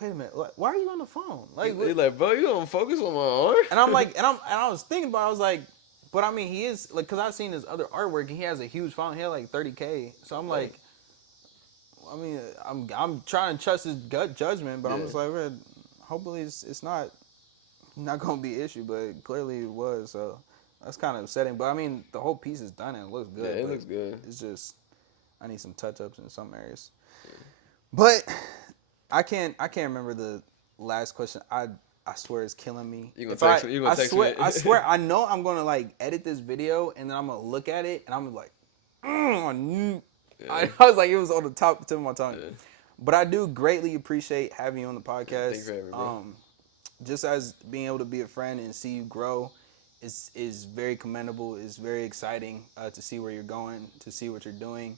wait a minute, why are you on the phone? Like, He's like, bro, you don't focus on my arm. and I'm like, and I was thinking about, it, I was like, but I mean, he is like, cause I've seen his other artwork, and he has a huge following. He had like 30K, so I'm like, I mean, I'm trying to trust his gut judgment, but I'm just like, man, hopefully it's not gonna be an issue, but clearly it was. So that's kind of upsetting. But I mean, the whole piece is done and it looks good. Yeah, it looks good. It's just I need some touch ups in some areas. Yeah. But I can't remember the last question. I swear it's killing me. You gonna text me? I swear I know I'm gonna like edit this video and then I'm gonna look at it and I'm like, I was like, it was on the tip of my tongue. Yeah. But I do greatly appreciate having you on the podcast. Yeah, thank you for having me, bro. Just as being able to be a friend and see you grow is very commendable. It's very exciting to see where you're going, to see what you're doing.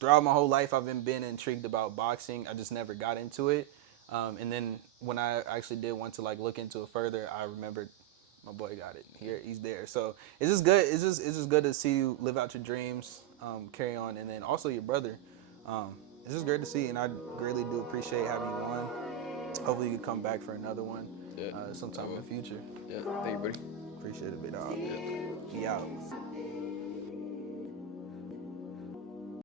Throughout my whole life, I've been intrigued about boxing. I just never got into it. And then when I actually did want to like look into it further, I remembered my boy got it. He's there. So it's just good. It's just good to see you live out your dreams, carry on, and then also your brother. It's just great to see, and I greatly do appreciate having you on. Hopefully you can come back for another one sometime in the future. Yeah, thank you, buddy. Appreciate it, big dog. Yeah. He out.